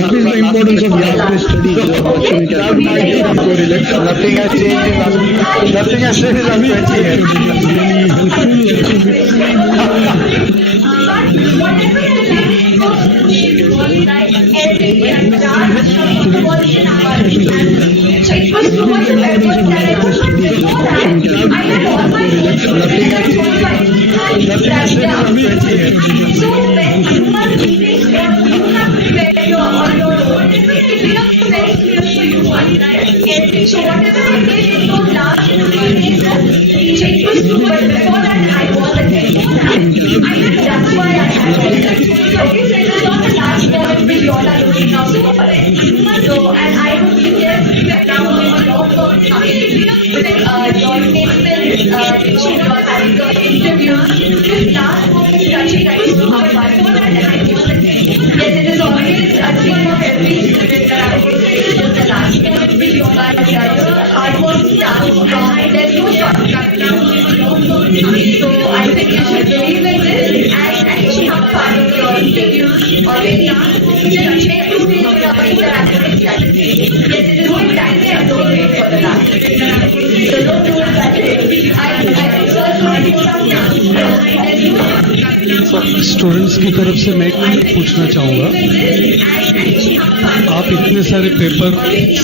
what is the importance of last day studies? Nothing has changed in last. Nothing has changed in last 20 years. So it was so much of effort that I was not before that. I had all my notes so when you have prepared your all your own, it becomes very clear for you one night. So whatever I did in those last days, it was true, but before that I was attending. That's why I had okay, so it was not the last point which you all are looking now. So and I would be there now doing a lot of joining having the interviews. This last one is touching. I was so hard for that, and I was attending. Yes, it is always a dream of every student that I would say it was the last one which you all are hard work starts. There's no shortcut now. So I think you should believe in this and you should have fun with your interviews or maybe just make you feel interactive strategy. Yes, it is good time and don't wait for the last. So don't do it that way. I search students की तरफ से मैं पूछना चाहूँगा, आप इतने सारे paper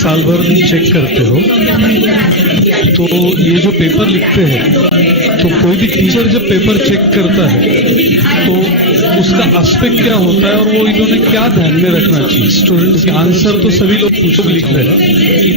साल भर चेक करते हो, तो ये जो पेपर लिखते हैं, तो कोई भी टीचर जब पेपर चेक करता है तो उसका एस्पेक्ट क्या होता है और वो इन्होंने क्या ध्यान में रखना चाहिए? स्टूडेंट्स के आंसर तो सभी लोग पूछ लिख रहे हैं,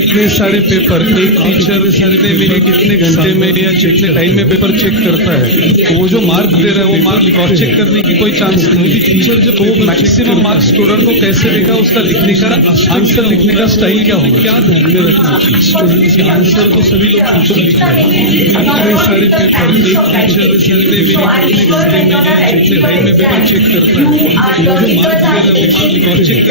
इतने सारे पेपर एक टीचर सारे में कितने घंटे में या कितने टाइम में पेपर चेक करता है, तो वो जो मार्क दे रहा है वो मार्क क्रॉस चेक करने की कोई चांस नहीं। टीचर जब वो मैक्सिमम मार्क्स स्टूडेंट को कैसे देगा, उसका लिखने का आंसर लिखने का स्टाइल क्या होगा, क्या ध्यान में रखना चाहिए? स्टूडेंट्स के आंसर तो सभी लोग पूछ लिख रहे हैं, इतने सारे पेपर एक टीचर सारे में कितने घंटे में कितने टाइम में पेपर चेक करता है, वो जो मार्क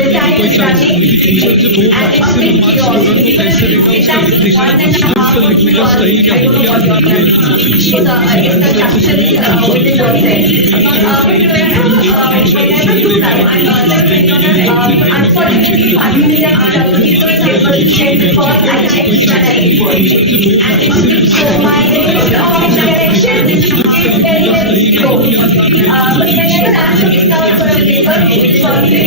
दे रहा है वो मार्क क्रॉस चेक करने की कोई चांस नहीं। टीचर जब वो मैक्सिमम मार्क्स स्टूडेंट को कैसे देगा, उसका लिखने का आंसर लिखने का स्टाइल क्या होगा, क्या ध्यान में रखना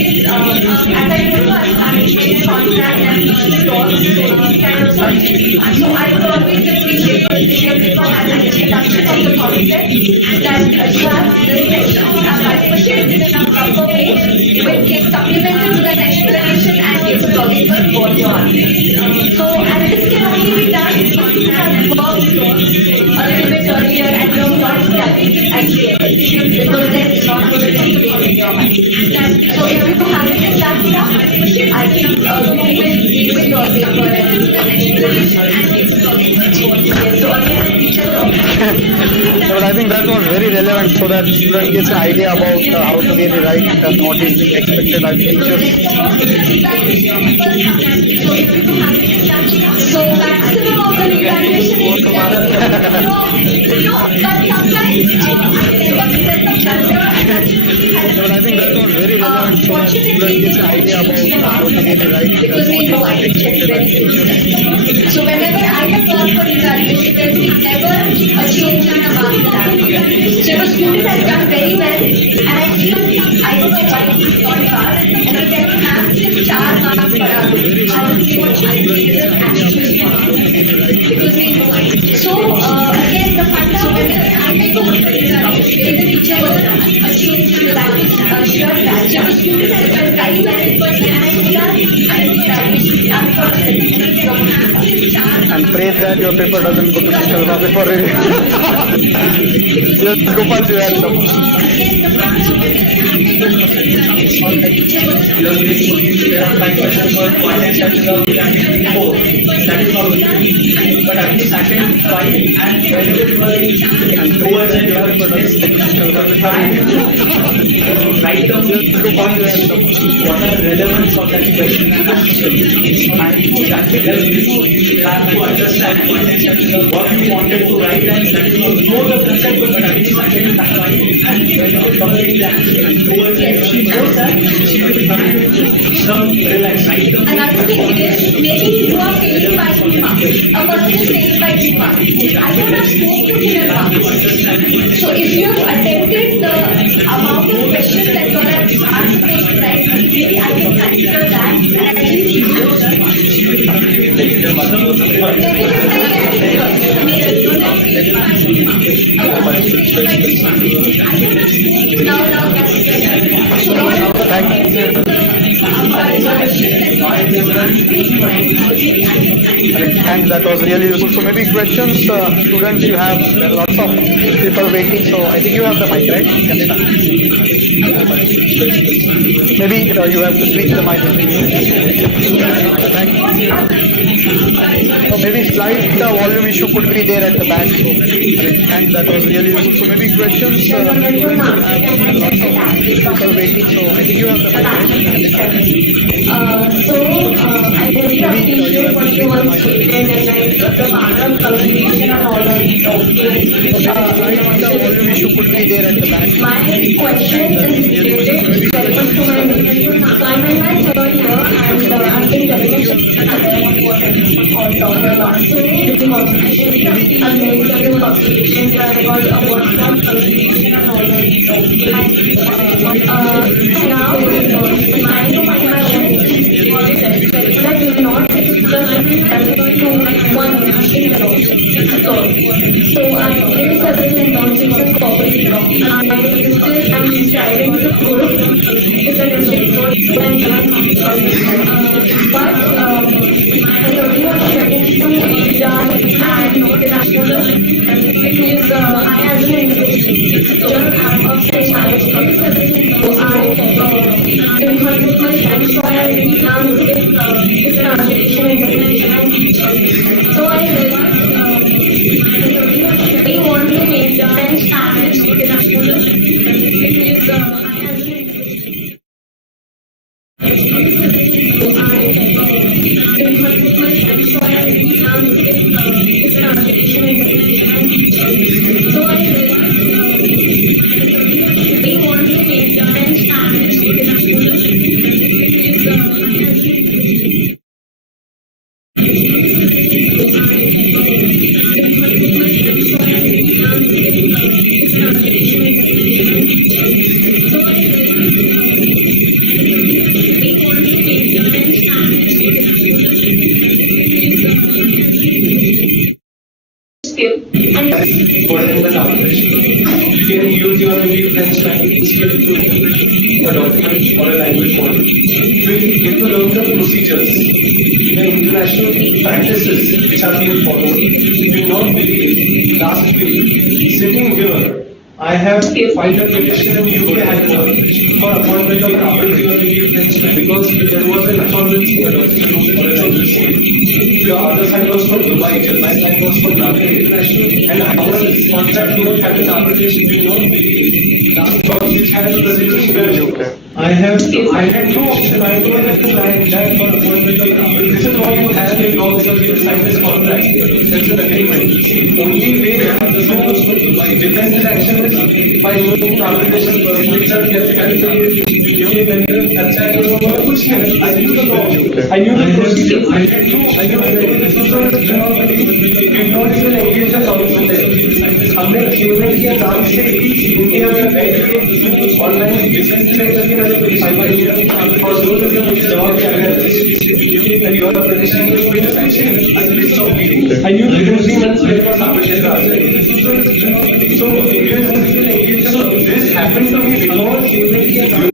So, and this can only be done if you have worked a little bit earlier and you're not studying at because then it's not going to be in your mind. So, if you haven't done that stuff, I think you will deal with your paper and do the explanation and it's so again, teachers But I think that was very relevant so that student gets an idea about how to really write and what is being expected by the teachers. So maximum of the evaluation is done. No, but sometimes I never get the culture But I think that was very relevant so that student gets an idea about how to really write because we know I can check very good. So whenever I have gone for evaluation, there is never a change in the marks that I have. So if a student has done very well and I feel I don't know why he is not passed and I tell him I'm just 4 marks per hour. I will say what I feel is an actual because we know I can check. So again the fundamental I have gone for evaluation. If the teacher was a change in the language, sure that. So if a student has done very well and I feel I don't know evaluation, unfortunately. And pray that your paper doesn't go to Shalva before review. Yes, Gopal, you had some. There are 5 questions for 1 and that is how we can do 4. That is how we do. But at least attempt 5 and whenever you are in towards and you are write down the points what are relevant for that question and answer. And that will help you have to understand what you wanted to write and that is how know the concept but at least attempt 5 and whenever complete the answer and towards and she knows that she will find some relax write down. Another thing is, maybe you are failing by 2 marks. A person is failing by 2 marks. I don't have scope to give a marks. So if you have attempted the amount of questions that you are supposed to write, maybe I can consider that and at least you know that. Thanks, that was really useful. So maybe questions, students, you have lots of people waiting. So I think you have the mic, right? Maybe you have to switch the mic. So maybe slight volume issue could be there at the back. So thanks, that was really useful. So maybe questions, students, you have lots of people waiting. So I think you have the mic, right? I really appreciate what you all stated and like the manner of communication and all of it. Volume issue could be there at the back. My question is related to my nutrition. So I'm in my 3rd year and I've been very much all talking about. So the competition, I made the competition where I got awards for communication and all of it. Now, my own that will not to one so I did several internships in corporate law. I still am striving to go to the district court but I only have studied to HR and international because I as an individual am of science. So I in terms of my science, so I am with translation and definition. So I really want to make French Spanish international because I as an individual. In terms of my science, so I with translation and definition. So I really want to make French Spanish international because I as an individual. You can use your maybe French language skill to interpret a document or a language model. You will get to learn the procedures, the international practices which are being followed. You will not believe, last week, sitting here, I have filed a petition in UK High Court for appointment of arbitration because there was an insolvency the other side was from Dubai, my side was from Dhaka International, and our contract note had an arbitration we not believe. Which had a resolution. I had no option. I don't have to sign that for appointment of arbitration. This is what you have in law because you signed this contract. It's an agreement. Only way to defend this action is by using arbitration which are कुछ नहीं. I knew the law. I knew the procedure. I knew we not even engage the council there. हमने payment के नाम से ही India में बैठ के online defence sector की मैंने कोई फाइल दिया और दो लोग मुझे जवाब दिया गया your position is with the list of meeting I knew with in 3 months मेरे पास arbitration so this happened to me before payment के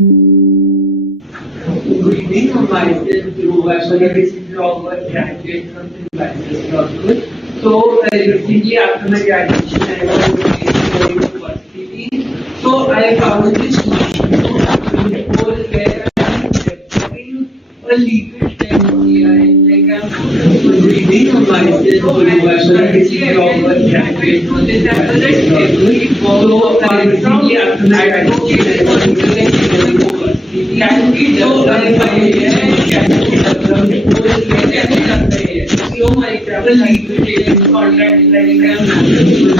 Reading myself through whether this is blog or graduate something like this blog. So recently after my graduation I was in university. So I found this whole where I am getting a legal step here. Like I'm reading myself through whether this is blog or graduate. So this after that every follow recently after my graduation I was in can be done by my travel legal contract like I can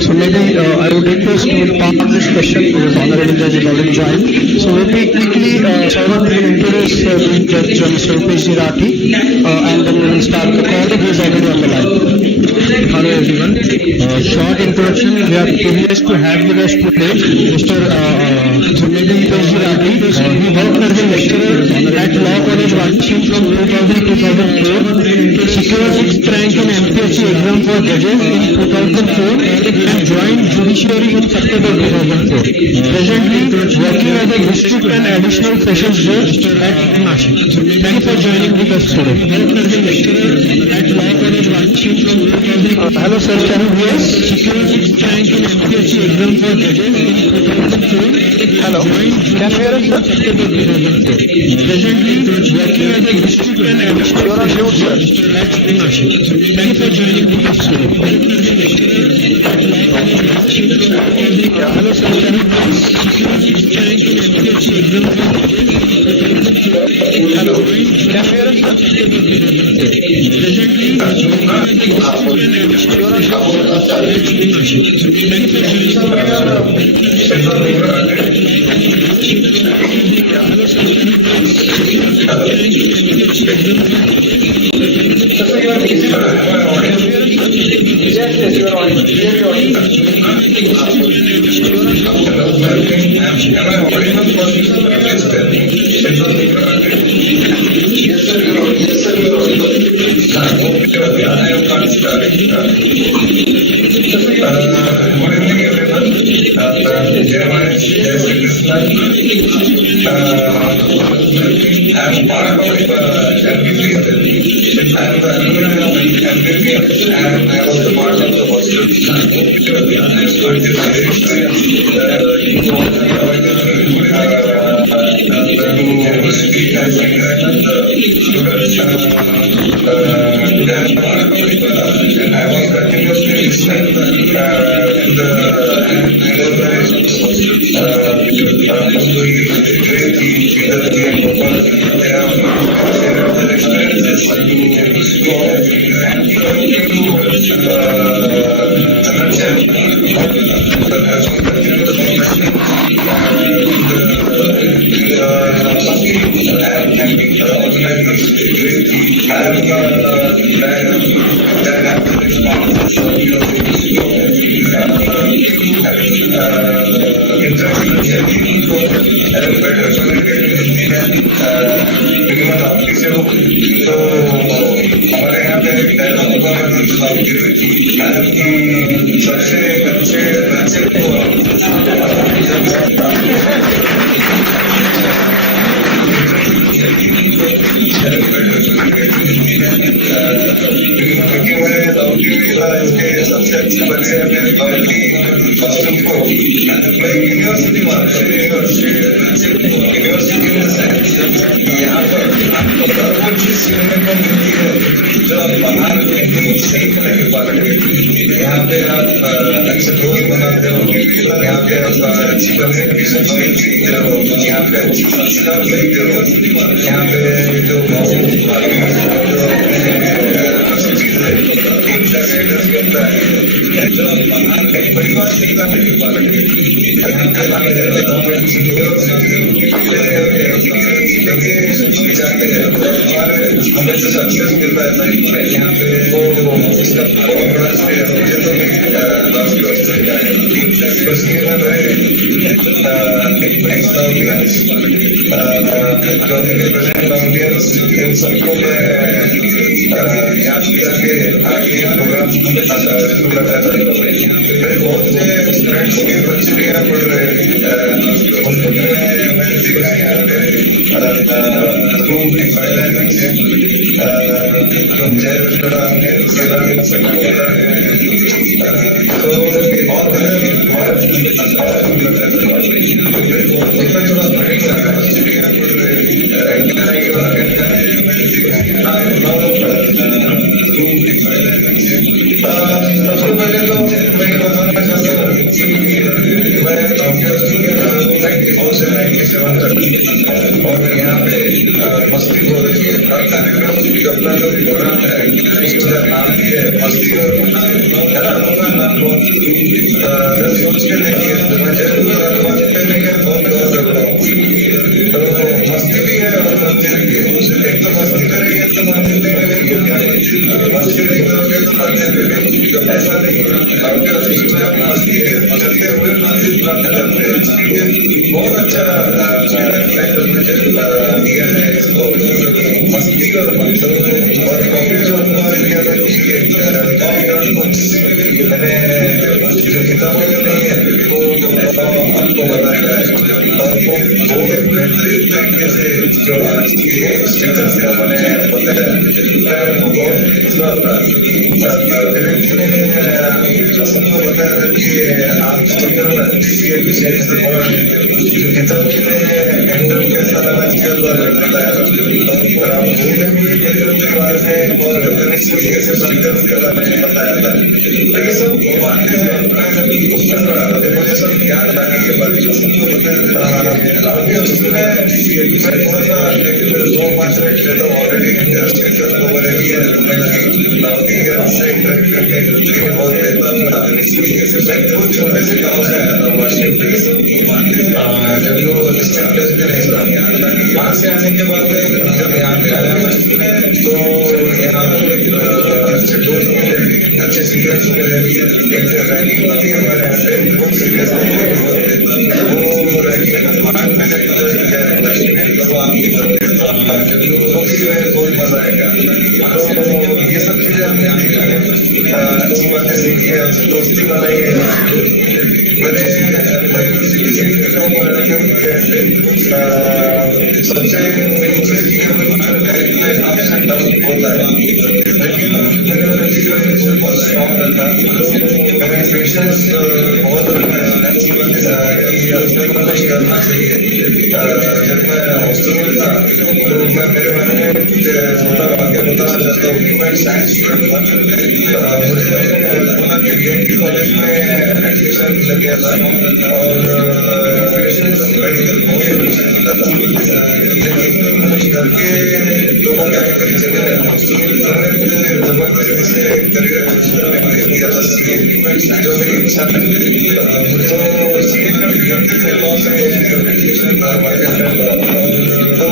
So maybe I would request to part of this question because Honorable Judge is already joined. So maybe quickly, Saurabh will introduce Judge Mr. Rupesh Rathi and then we will start the call. He is already on the line. Hello everyone. Short introduction. We are privileged to have with us today Mr. Rupesh Rathi. He worked as a lecturer at Law College Ranchi from 2000 to 2004. Secured 6th rank in MPSC exam for judges in 2004 and joined judiciary in September 2004. Presently working as a district and additional sessions judge at Nashik. Thank you for joining with us today. Hello sir, can you hear us? Secured 6th rank in MPSC exam for judges in 2004. Hello, can you hear us sir? September 2004. Presently working as a district and additional sessions judge at Nashik. Thank you for joining with us today. Hello sir, can you hear us? Hello, can you hear us? आते हैं हमारे हमें जो success मिलता है यहाँ पे वो उसका बहुत बड़ा श्रेय मुझे तो नहीं उसके बाद नेक्स्ट ऑडियंस जो प्रेजेंट ऑडियंस इन सबको मैं याद करके आगे प्रोग्राम शुरू करना चाहता हूँ। मेरे बहुत से फ्रेंड्स के बच्चे भी यहाँ पढ़ रहे हैं उनको मैंने देखा है यहाँ पे जो जय सबको तो और थोड़ा बड़ी लगा बच्चे यहाँ पढ़ रहे सबसे पहले तो मैं ये बताना चाहता हूँ कि मैं और यहाँ पे मस्ती हो रही है हर कार्यक्रम अपना जो प्रोग्राम है उसका नाम भी है मस्ती है ना सोच के नहीं है मैं जरूर फोन कर सकता हूँ तो मस्ती भी है और मंदिर भी है एक तो मस्ती करेंगे तो मंदिर नहीं मिलेंगे मस्ती नहीं करोगे तो मंदिर मिलेंगे ऐसा नहीं आपके मस्ती के चलते हुए मंदिर प्राप्त करते हैं बहुत अच्छा दिया है इसको मस्ती और कांग्रेस जो हमारे दिया था कि मैंने जो किताबों में नहीं है वो आपको बताया है और वो बहुत बेहतरीन तरीके से जो आज की स्टेटस का मैंने बताया बहुत व्यक्ति ने सबको बताया था कि आप स्टिकर ये विषय से और जो किताबों में एंडल कैसा लगा इसके द्वारा बताया और आप भूल भी एंडल के बारे में और ये से स्टिकर के बारे में बताया था तो ये सब बातें हैं मुझे सब याद आने के बाद लाउडी उसमें मैं थोड़ा सा 2-5 मिनट लेता हूँ ऑलरेडी स्टिकर तो मैंने लिया लाउडी से इंटरेक्ट करके बहुत बेहतर वो छोटे से गाँव से आया था वर्षिप ये सब जब वो डिस्ट्रिक्ट यहाँ से आने के बाद जब यहाँ पे आया तो यहाँ अच्छे दोस्त मिले अच्छे सिंगर्स मिले एक रैगिंग होती है हमारे यहाँ पे बहुत सीरियस वो रैगिंग का पार्ट मैंने बहुत मजा आएगा तो ये सब चीजें हमने अच्छी बातें सीखी है अच्छी दोस्ती बनाई है मैंने सबसे होता है लेकिन बहुत स्ट्रॉन्ग था मैंने पेशेंस बहुत अच्छी बातें कुछ करना चाहिए जब मैं हॉस्टल में था तो मैं मेरे बारे में छोटा वाक्य बताना चाहता हूँ कि मैं साइंस स्टूडेंट था मुझे पुणे के BMT कॉलेज में एडमिशन लग गया था और मेडिकल घर के लोगों के जबरदस्ती से करियर किया था CA जो मेरी इच्छा थी मुझे CA का BMT लॉ से एडमिशन तो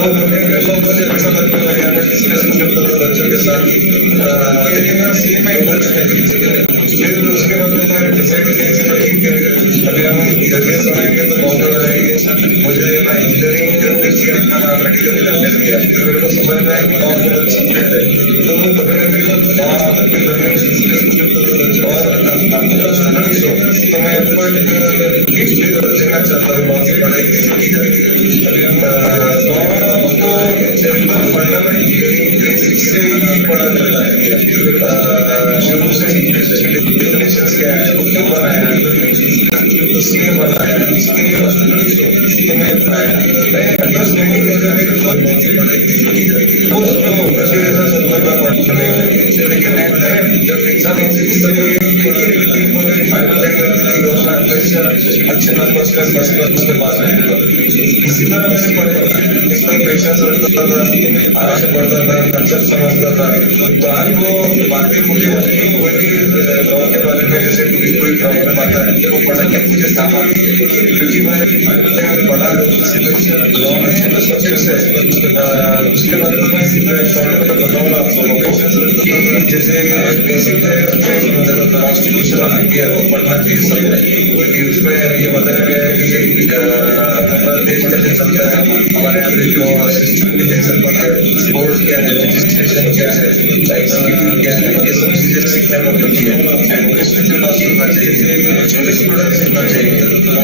मुझे ऐसा लगता है डिस्कशन करता था बच्चों के साथ लेकिन मैं CA में इंटरेस्ट नहीं फिर उसके बाद मैं डिसाइड किया अगर हम करियर बनाएंगे तो बहुत बड़ा रहेंगे मुझे ना इंजीनियरिंग करने की मेडिकल करने की फिर मेरे को समझ में आया कि बहुत बड़ा सब्जेक्ट है तो मैंने तो मैं देना चाहता हूँ बहुत पढ़ाई की से पढ़ा जाता है शुरू से क्या है क्यों बनाया इसलिए बनाया इसके लिए लेकिन जब एग्जाम अच्छे नंबर से पास आएगा इसी तरह मैंने पढ़ा इसमें क्वेश्चन रखता था, आराम से पढ़ता था, कंसेप्ट समझता था। तो आज वो बातें मुझे वही लॉ के बारे में जैसे कोई प्रॉब्लम आता है तो वो पढ़ के मुझे काम आती है, क्योंकि मैं बड़ा लॉ में छोटा सब्जेक्ट है, उसके बारे में मैं शॉर्ट में बताऊंगा आप लोगों को कि जैसे बेसिक कॉन्स्टिट्यूशन इंडिया को पढ़ना चाहिए सबने। उसमें ये बताया गया है कि हमारा देश कैसे चलता है, हमारे यहाँ पे जो सिस्टम कैसे बना है, बोर्ड क्या है, रजिस्ट्रेशन क्या है, एग्जीक्यूटिव क्या है, ये सब चीजें सीखने को मिलती है। एडमिनिस्ट्रेटिव लॉ सीखना चाहिए, जूरिस्प्रूडेंस सीखना चाहिए, लॉ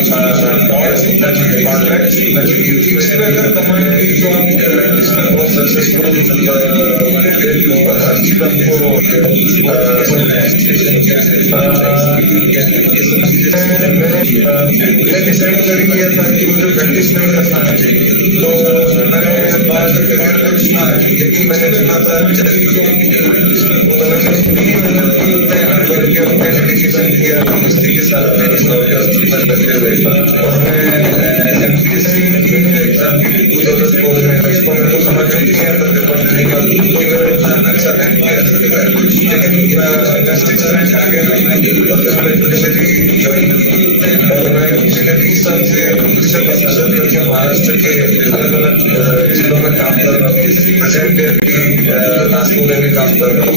सीखना चाहिए, कॉन्ट्रैक्ट सीखना चाहिए। इसमें अगर कमांड तो आप इसमें बहुत सक्सेसफुल हर चीज आपको एडमिनिस्ट्रेशन क्या है, ये सब चीजें मैंने डिसाइड कर किया था कि मुझे प्रैक्टिस नहीं करना चाहिए। तो मैंने बाद में करियर में चुना है, लेकिन मैंने चुना था अपने डेडिकेशन किया मस्ती के साथ करते हुए। और मैं एमपीएससी की एग्जाम की जरूरत को मेरे को समझ में नहीं आता पेपर देने का कोई मेरा इतना अच्छा नहीं किया सकता है, लेकिन जस्टिस में आ गया ज्वाइन की। और मैं पिछले 20 साल से मुझसे पसंद करके महाराष्ट्र के अलग अलग जिलों में काम कर रहा हूँ, प्रेजेंट नागपुर में भी काम कर रहा हूँ।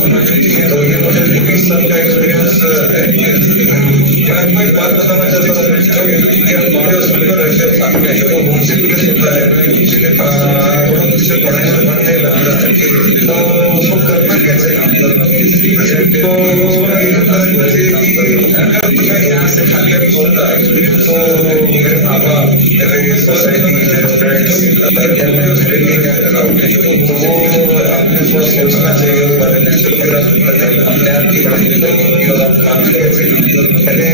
तो ये मुझे 20 साल का एक्सपीरियंस है। मैं आपको एक बात बताना चाहता हूँ कि हमारे सुंदर ऐसे सामने जो होमसे पुलिस होता है, थोड़ा मुझसे पढ़ाई में मन नहीं लगता है, तो उसको करना कैसे काम करना तो मैं यहाँ से खाली भी होता तो मेरे माँ बाप मेरे सोसाइटी मेरे फ्रेंड्स क्या कराओ, तो वो आपने थोड़ा सोचना चाहिए उस बारे में। पूरा अपने आप की पढ़ाई और आप काम कैसे पहले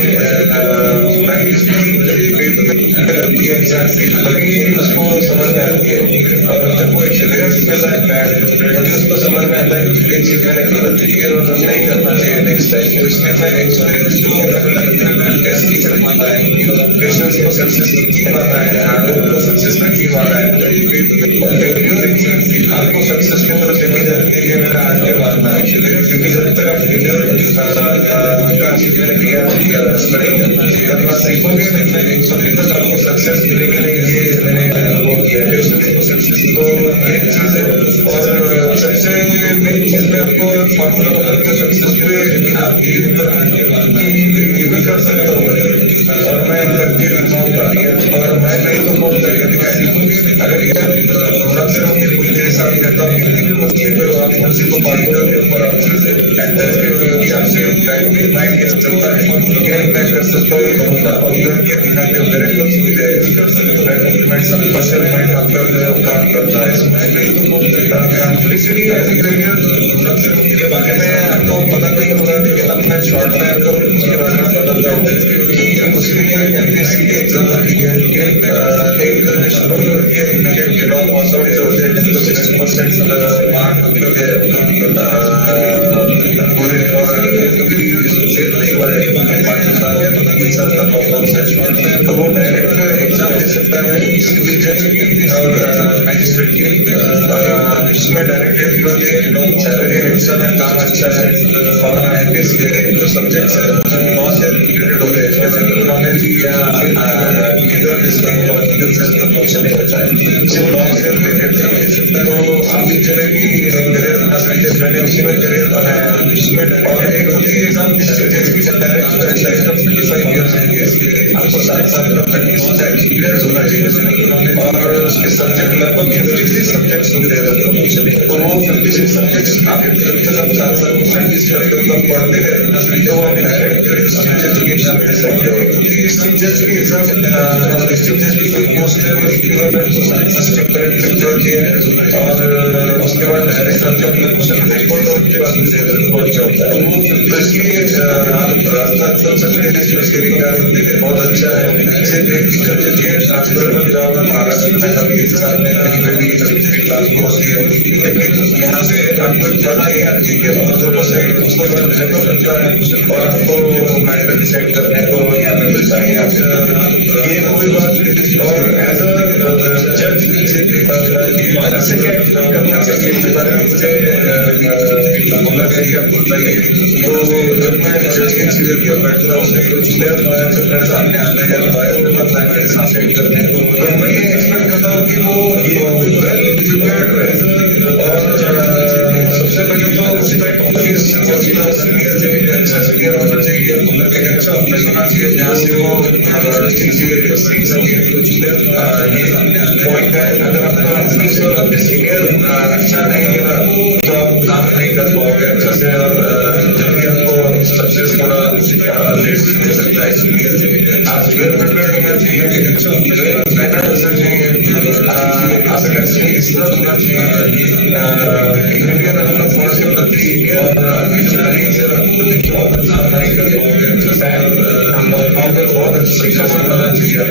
उसको समझ में आती है, और जब वो एक्सपीरियंस मिलता है उसको समझ में आता है कि ये चीज मैंने गलत की और नहीं करना चाहिए नेक्स्ट टाइम। तो इसमें मैं एक्सपीरियंस कैसे कर पाता है, पेशेंस को सक्सेस की पाता है, हार्डवर्क को सक्सेस नहीं पा रहा है, आपको सक्सेस की तरफ लेके जाने के लिए मेरा आज के मानना है। क्योंकि जब तक आप फेलियर नहीं करना चाहिए, अगर आप सीखोगे तभी तक आपको सक्सेस मिलेगी नहीं। ये मैंने वो किया पेशेंस को सक्सेस को एक चीज है। और सबसे मेन चीज में आपको फॉर्मूला बताते हैं सक्सेस के, आप ये भी कर सकते हो और मैं करके दिखाऊंगा। और मैं नहीं तो बहुत करके सीखूंगी, अगर ये मेरे साथ कहता हूँ कितनी भी मस्ती करो आप मुझसे तो बात करोगे और आपसे माइंड कैसे चलता है क्या मैं कर सकता हूँ करूँगा। और के बिना मेरे को सुविधा है सब फसल माइंड मतलब काम करता है। मैं नहीं तो बहुत इसलिए ऐसे के बारे में आपको पता नहीं होगा, लेकिन अपना शॉर्ट टाइम को उसके बारे में पता चलता है कि उसके लिए एमपीएससी की एग्जाम आती है। एक शुरू होती है यूनाइटेड किंगडम पासआउट जो होते हैं जिनको 60% मार्क मतलब पूरे और सेल नहीं हुआ है पाकिस्तान या तो 3 साल का परफॉर्मेंस है शॉर्ट टाइम, तो वो डायरेक्ट एग्जाम दे सकता है सिविल जज और मैजिस्ट्रेट की। इसमें डायरेक्ट एंट्री होती है, सैलरी अच्छा है, काम अच्छा है। और एमपीएससी के जो सब्जेक्ट्स है लॉ से रिलेटेड होते हैं, जनरल नॉलेज या फंक्शन नहीं होता है, सिर्फ लॉ से रिलेटेड है। तो आप चले भी मैंने उसी में करियर बनाया उसमें। और एक होती है एग्जाम की आपको 7 साल का प्रैक्टिस होता है, एक्सपीरियंस होना चाहिए और उसके सब्जेक्ट लगभग 56 सब्जेक्ट्स होते हैं। तो वो 56 सब्जेक्ट्स आप जब तक आप 7 साल में प्रैक्टिस करते हो तो पढ़ते हैं तो आप डायरेक्ट डिस्ट्रिक्ट जज की एग्जाम दे सकते हो। डिस्ट्रिक्ट जज की एग्जाम डिस्ट्रिक्ट जज की पोस्ट है असिस्टेंट कलेक्टर जज है और उसके बाद डायरेक्ट तो इसलिए आप रास्ता चल सकते हैं इसके लिए बहुत अच्छा है। सिर्फ एक टीचर चलिए ट्रांसफर में जाओ महाराष्ट्र में कभी एक साल में कहीं पे भी क्लास में होती है, लेकिन यहाँ से आपको पता ही है कि दोनों साइड उसको लगता है और आपको मैटर डिसाइड करने को यहाँ पे ये कोई बात और एज अ जज वहाँ से क्या करना चाहिए इस बारे में मुझे बोला गया कि आपको बताइए। तो जब मैं जज के चीजें पर बैठता हूँ मेरे सामने आते हैं मेरे सामने करते हैं तो मैं ये एक्सपेक्ट करता हूँ कि वो वेल प्रिपेयर्ड रहे और सबसे पहले तो अच्छा सीनियर होना चाहिए एक अच्छा ऑपरेशन होना चाहिए जहाँ से वो चीजें सीख सके। ये पॉइंट है अगर आपका अपने सीनियर अच्छा नहीं मिला तो आप काम नहीं कर पाओगे अच्छा से और जब भी आपको सक्सेस थोड़ा लेट मिल सकता है सीनियर आप वेल प्रिपेयर्ड होना चाहिए एक अच्छा वेल ट्रेनर होना चाहिए आप एक अच्छे लिसनर होना चाहिए इंडियन अपना फोर्स के प्रति और बहुत अच्छा शिक्षा बनाना चाहिए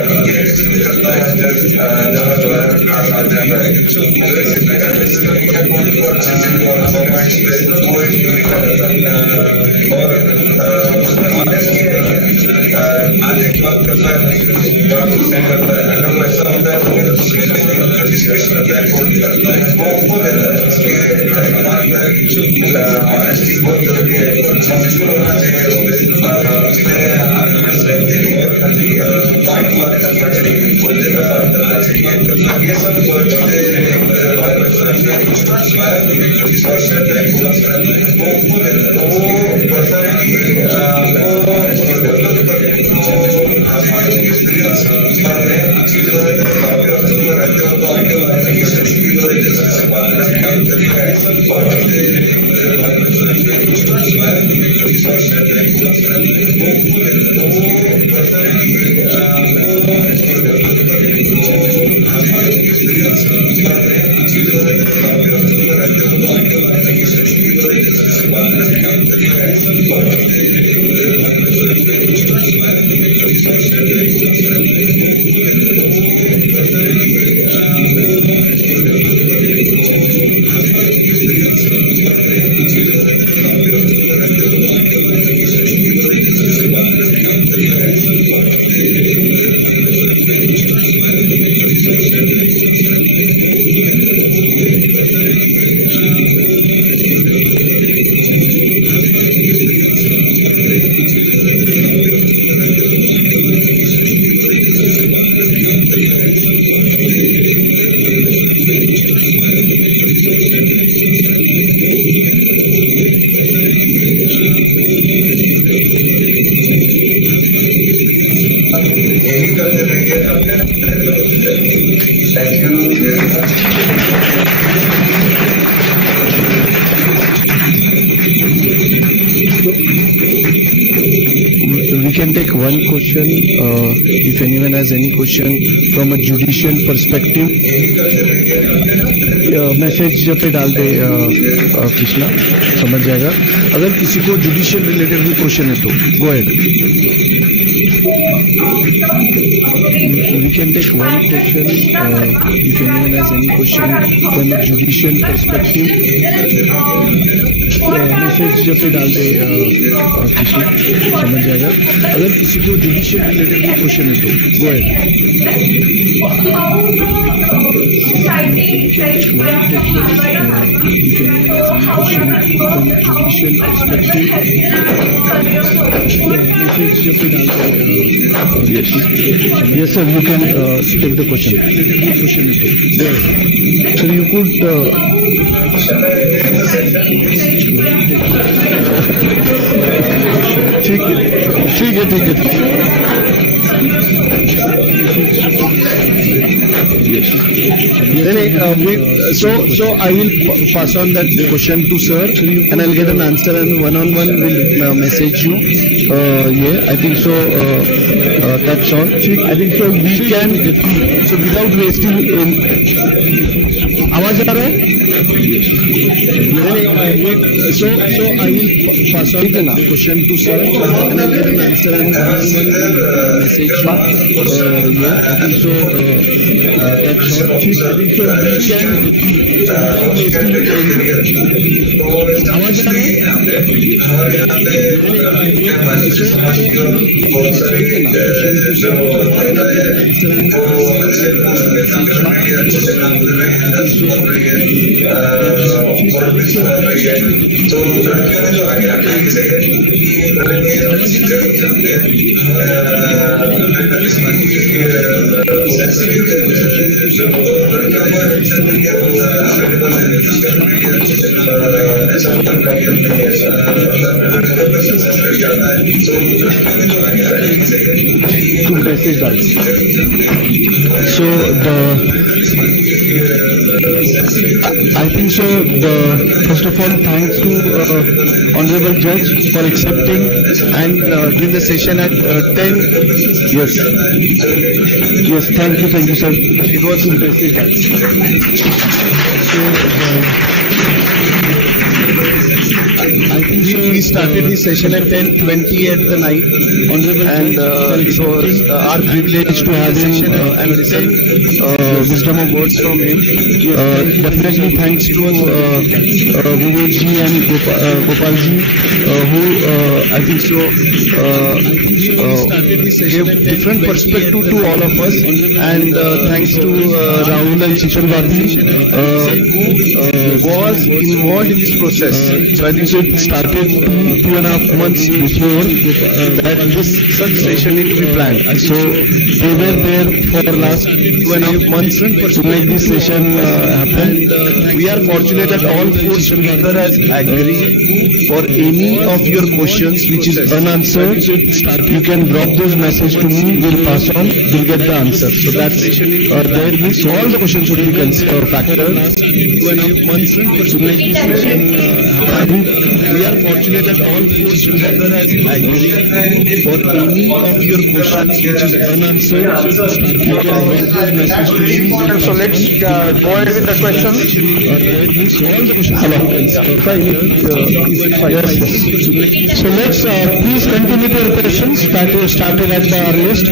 आज एक बात करता है अगर वो ऐसा होता है तो पार्टिसिपेशन करता है वो उनको देता है इसलिए ऑनेस्टी बहुत जरूरी है रिस्पॉन्सिबल होना चाहिए ये सब We can take one question, if anyone has any question from a judicial perspective. Message पे डाल दे कृष्णा, समझ जाएगा। अगर किसी को जुडिशियल रिलेटेड भी क्वेश्चन है तो go ahead. We can take one question, if anyone has any question from a judicial perspective. Message पे डाल दे कृष्णा, समझ जाएगा। अगर किसी को जुडिशियल रिलेटेड भी क्वेश्चन है तो go ahead. We can take one question, if anyone has any question from a judicial perspective. Message पे डाल दे। Yes, sir, you can take the question. Question is there. So you could. ठीक है। Yes. So I will pass on that question to sir, and I'll get an answer, and one-on-one will message you. Yeah, I think so. That's all. I think so. We can. So without wasting in. आवाज आ रहा है? So I will pass on the question to sir, and I'll get an answer, and one-on-one will message you. Yeah, I think so. That's all. I think so. We can. आवाज आ रही है यहाँ पे, और यहाँ पे क्या मानसिक समाज की और बहुत सारी जो महिलाएं हैं वो अच्छे अच्छे से काम कर रही है, डांस कर रही है, और भी सुना रही है। तो लड़कियों ने जो आगे आके चाहिए कि लड़कियां अच्छी जगह जाते हैं, जो लड़कियों को अच्छा लगे ऐसा करना है तो जो आगे आगे चाहिए मैसेज डाल so the I think so first of all thanks to honorable judge for accepting and doing the session at 10. Yes thank you sir, it was impressive. So I think we started this session at 10:20 at the night, honorable, and it was our privilege to have him and listen wisdom of words from him. Definitely thanks to Vivek ji and Gopal ji who I think so gave different perspective to all of us, and thanks to Rahul and Shishal Bharti who was involved in this process. So I think so it started 2.5 months before that this such session need to be planned. So they were there for last 2.5 months to make this session happen. We are fortunate that all four speakers has agreed for any of your questions which is unanswered. You can drop those message to me. We'll pass on. We'll get the answer. So that there means all the questions should be factored. 2.5 months to make this session happen. We are fortunate that all four speakers has agreed for any of your questions which is unanswered. You can drop those message to me. So let's go ahead with the questions. All the questions. Hello. Yes. So let's please continue to your questions that you started at the earliest.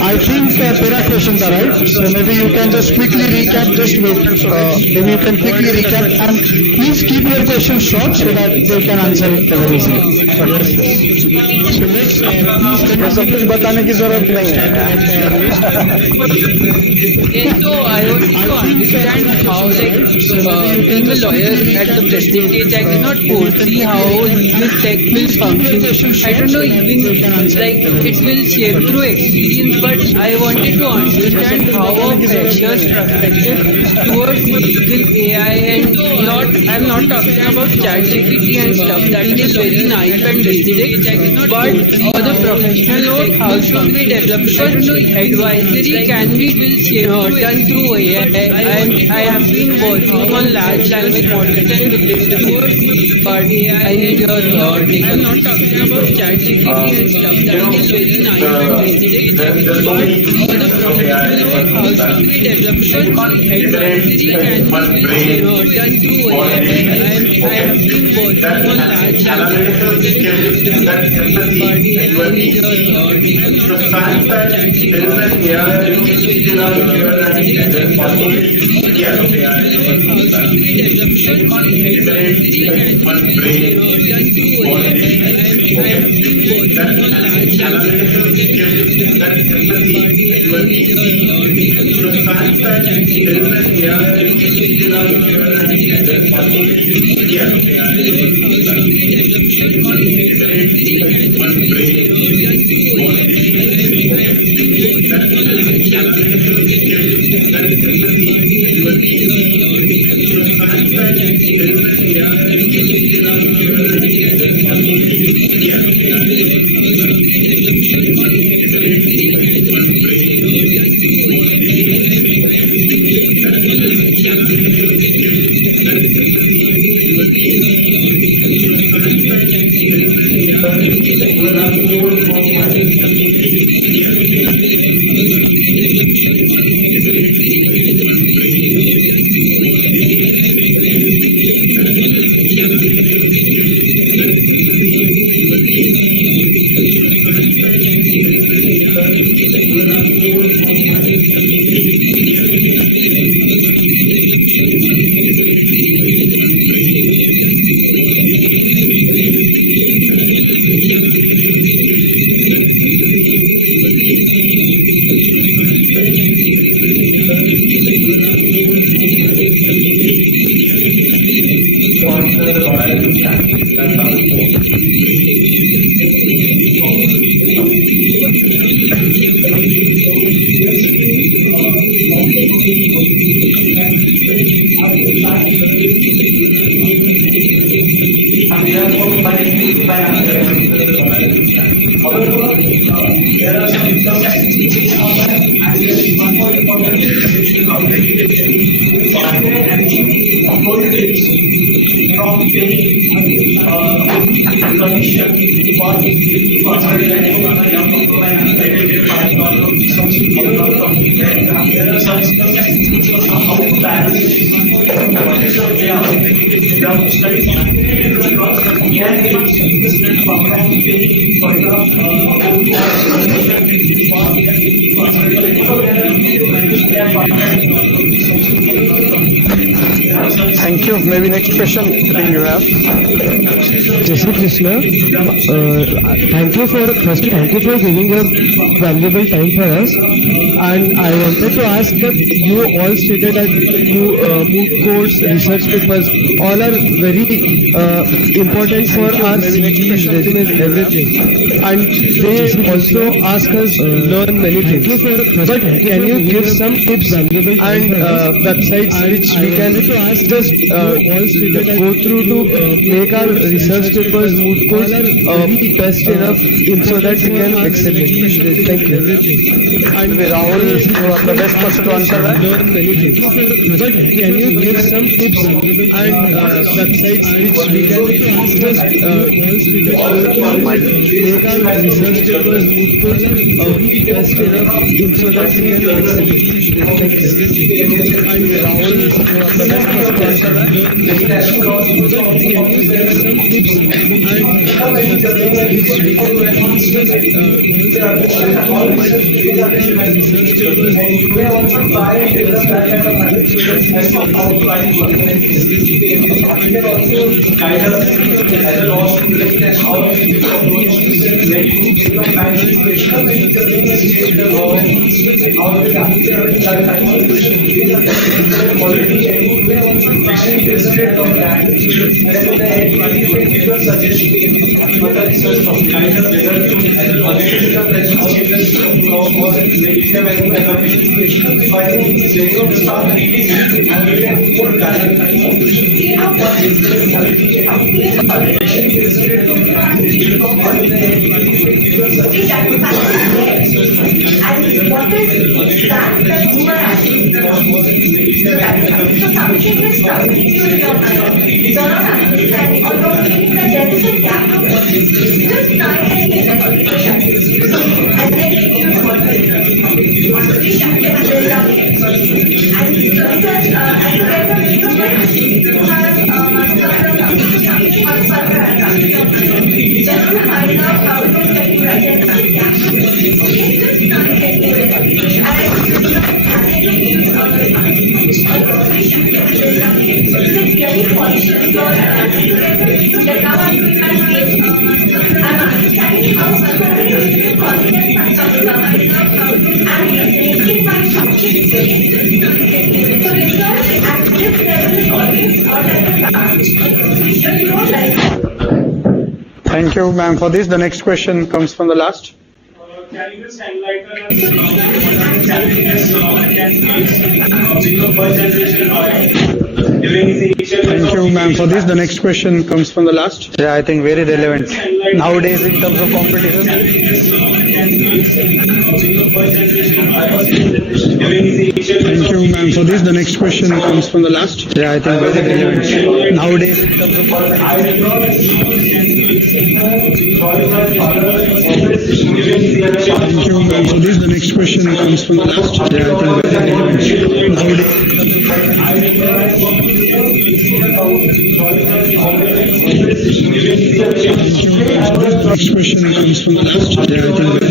I think there are questions are right. So maybe you can just quickly recap. Just wait. Maybe you can quickly recap and please keep your questions short so that they can answer it very easily. So let's सब कुछ बताने की जरूरत नहीं है. So I want to understand how, like, being a lawyer at the present stage, I cannot foresee how legal tech will function. I don't know even like it will shape through experience, but I wanted to understand how a fresher's perspective towards legal AI and I'm not talking about ChatGPT and stuff that is very nice and basic, but on the professional note, how should we develop? Because advisory can be done through AI, and I have been working on large language models and related words, but I need your take. I'm not talking about ChatGPT and stuff that is very nice and basic, but on the professional note, how should we develop? Because advisory can be done through AI, and I have been working on large language models and related words, but I need your take. The fact that there is an AI in our ear and There are some one more important distinction of verification. Software actually prohibits from paying commission for consulting on a young related $5 something. There are some how to balance what is the way of studying can be different from paying for Thank you. Maybe next question I think you have. Jai Shri Krishna. Thank you for giving your valuable time for us. And I wanted to ask that you all stated that moot courts, research papers, all are very important for our CVs, resumes, everything. And they also ask us learn many things. But can you give some tips and websites which we can just go through to make our research papers, moot courts best enough so that we can excel in? Thank you. And Rahul, you are the best person to answer that. Learn many things. But can you give some tips and websites which we can just make our research papers, moot courts best enough so that we can excel in? Thank you. And Rahul, you are the best person to answer that. Can you give some tips and websites which we can just research papers, and you may also try and develop that kind of habit so that you can outline work. You can also guide us as a law student as how you approach this when you take your time to question when you are doing a state the law and how you can apply that kind of question. Already and you may also try and illustrate on that and then you can give your suggestion for the research of guide us whether you as a politician changes law or if you have any other question. So I think when you start reading and you can put that kind of question. What is the quality and illustrate on that and you can give your suggestion. And what is that you are asking? So something is troubling you in your mind. You're not understanding or you're feeling that there is a gap of what is. Just try and investigate that. And then if you want to reach out to build up the expertise. And so it says, I think there's a very good way to have just to find out how to get you right and the gap. Okay, just try and investigate. And you use it's very conscious or like now I'm doing my page, I'm understanding how confident and making my subject very so research at this level is always not at the start. You don't like Thank you, ma'am, for this. The next question comes from the last. Can you just enlighten us challenges first generation during his initial Thank you, ma'am, for this. The next question comes from the last. Yeah, I think very relevant nowadays in terms of competition. Thank you, ma'am, for this. The next question comes from the last. Yeah, I think very relevant nowadays in terms of competition. Thank you, ma'am, for this. The next question comes from the last. Yeah, I think very relevant nowadays. Next question comes from the last. Yeah, I think very relevant nowadays. Next question comes from the last. Yeah, I think very relevant.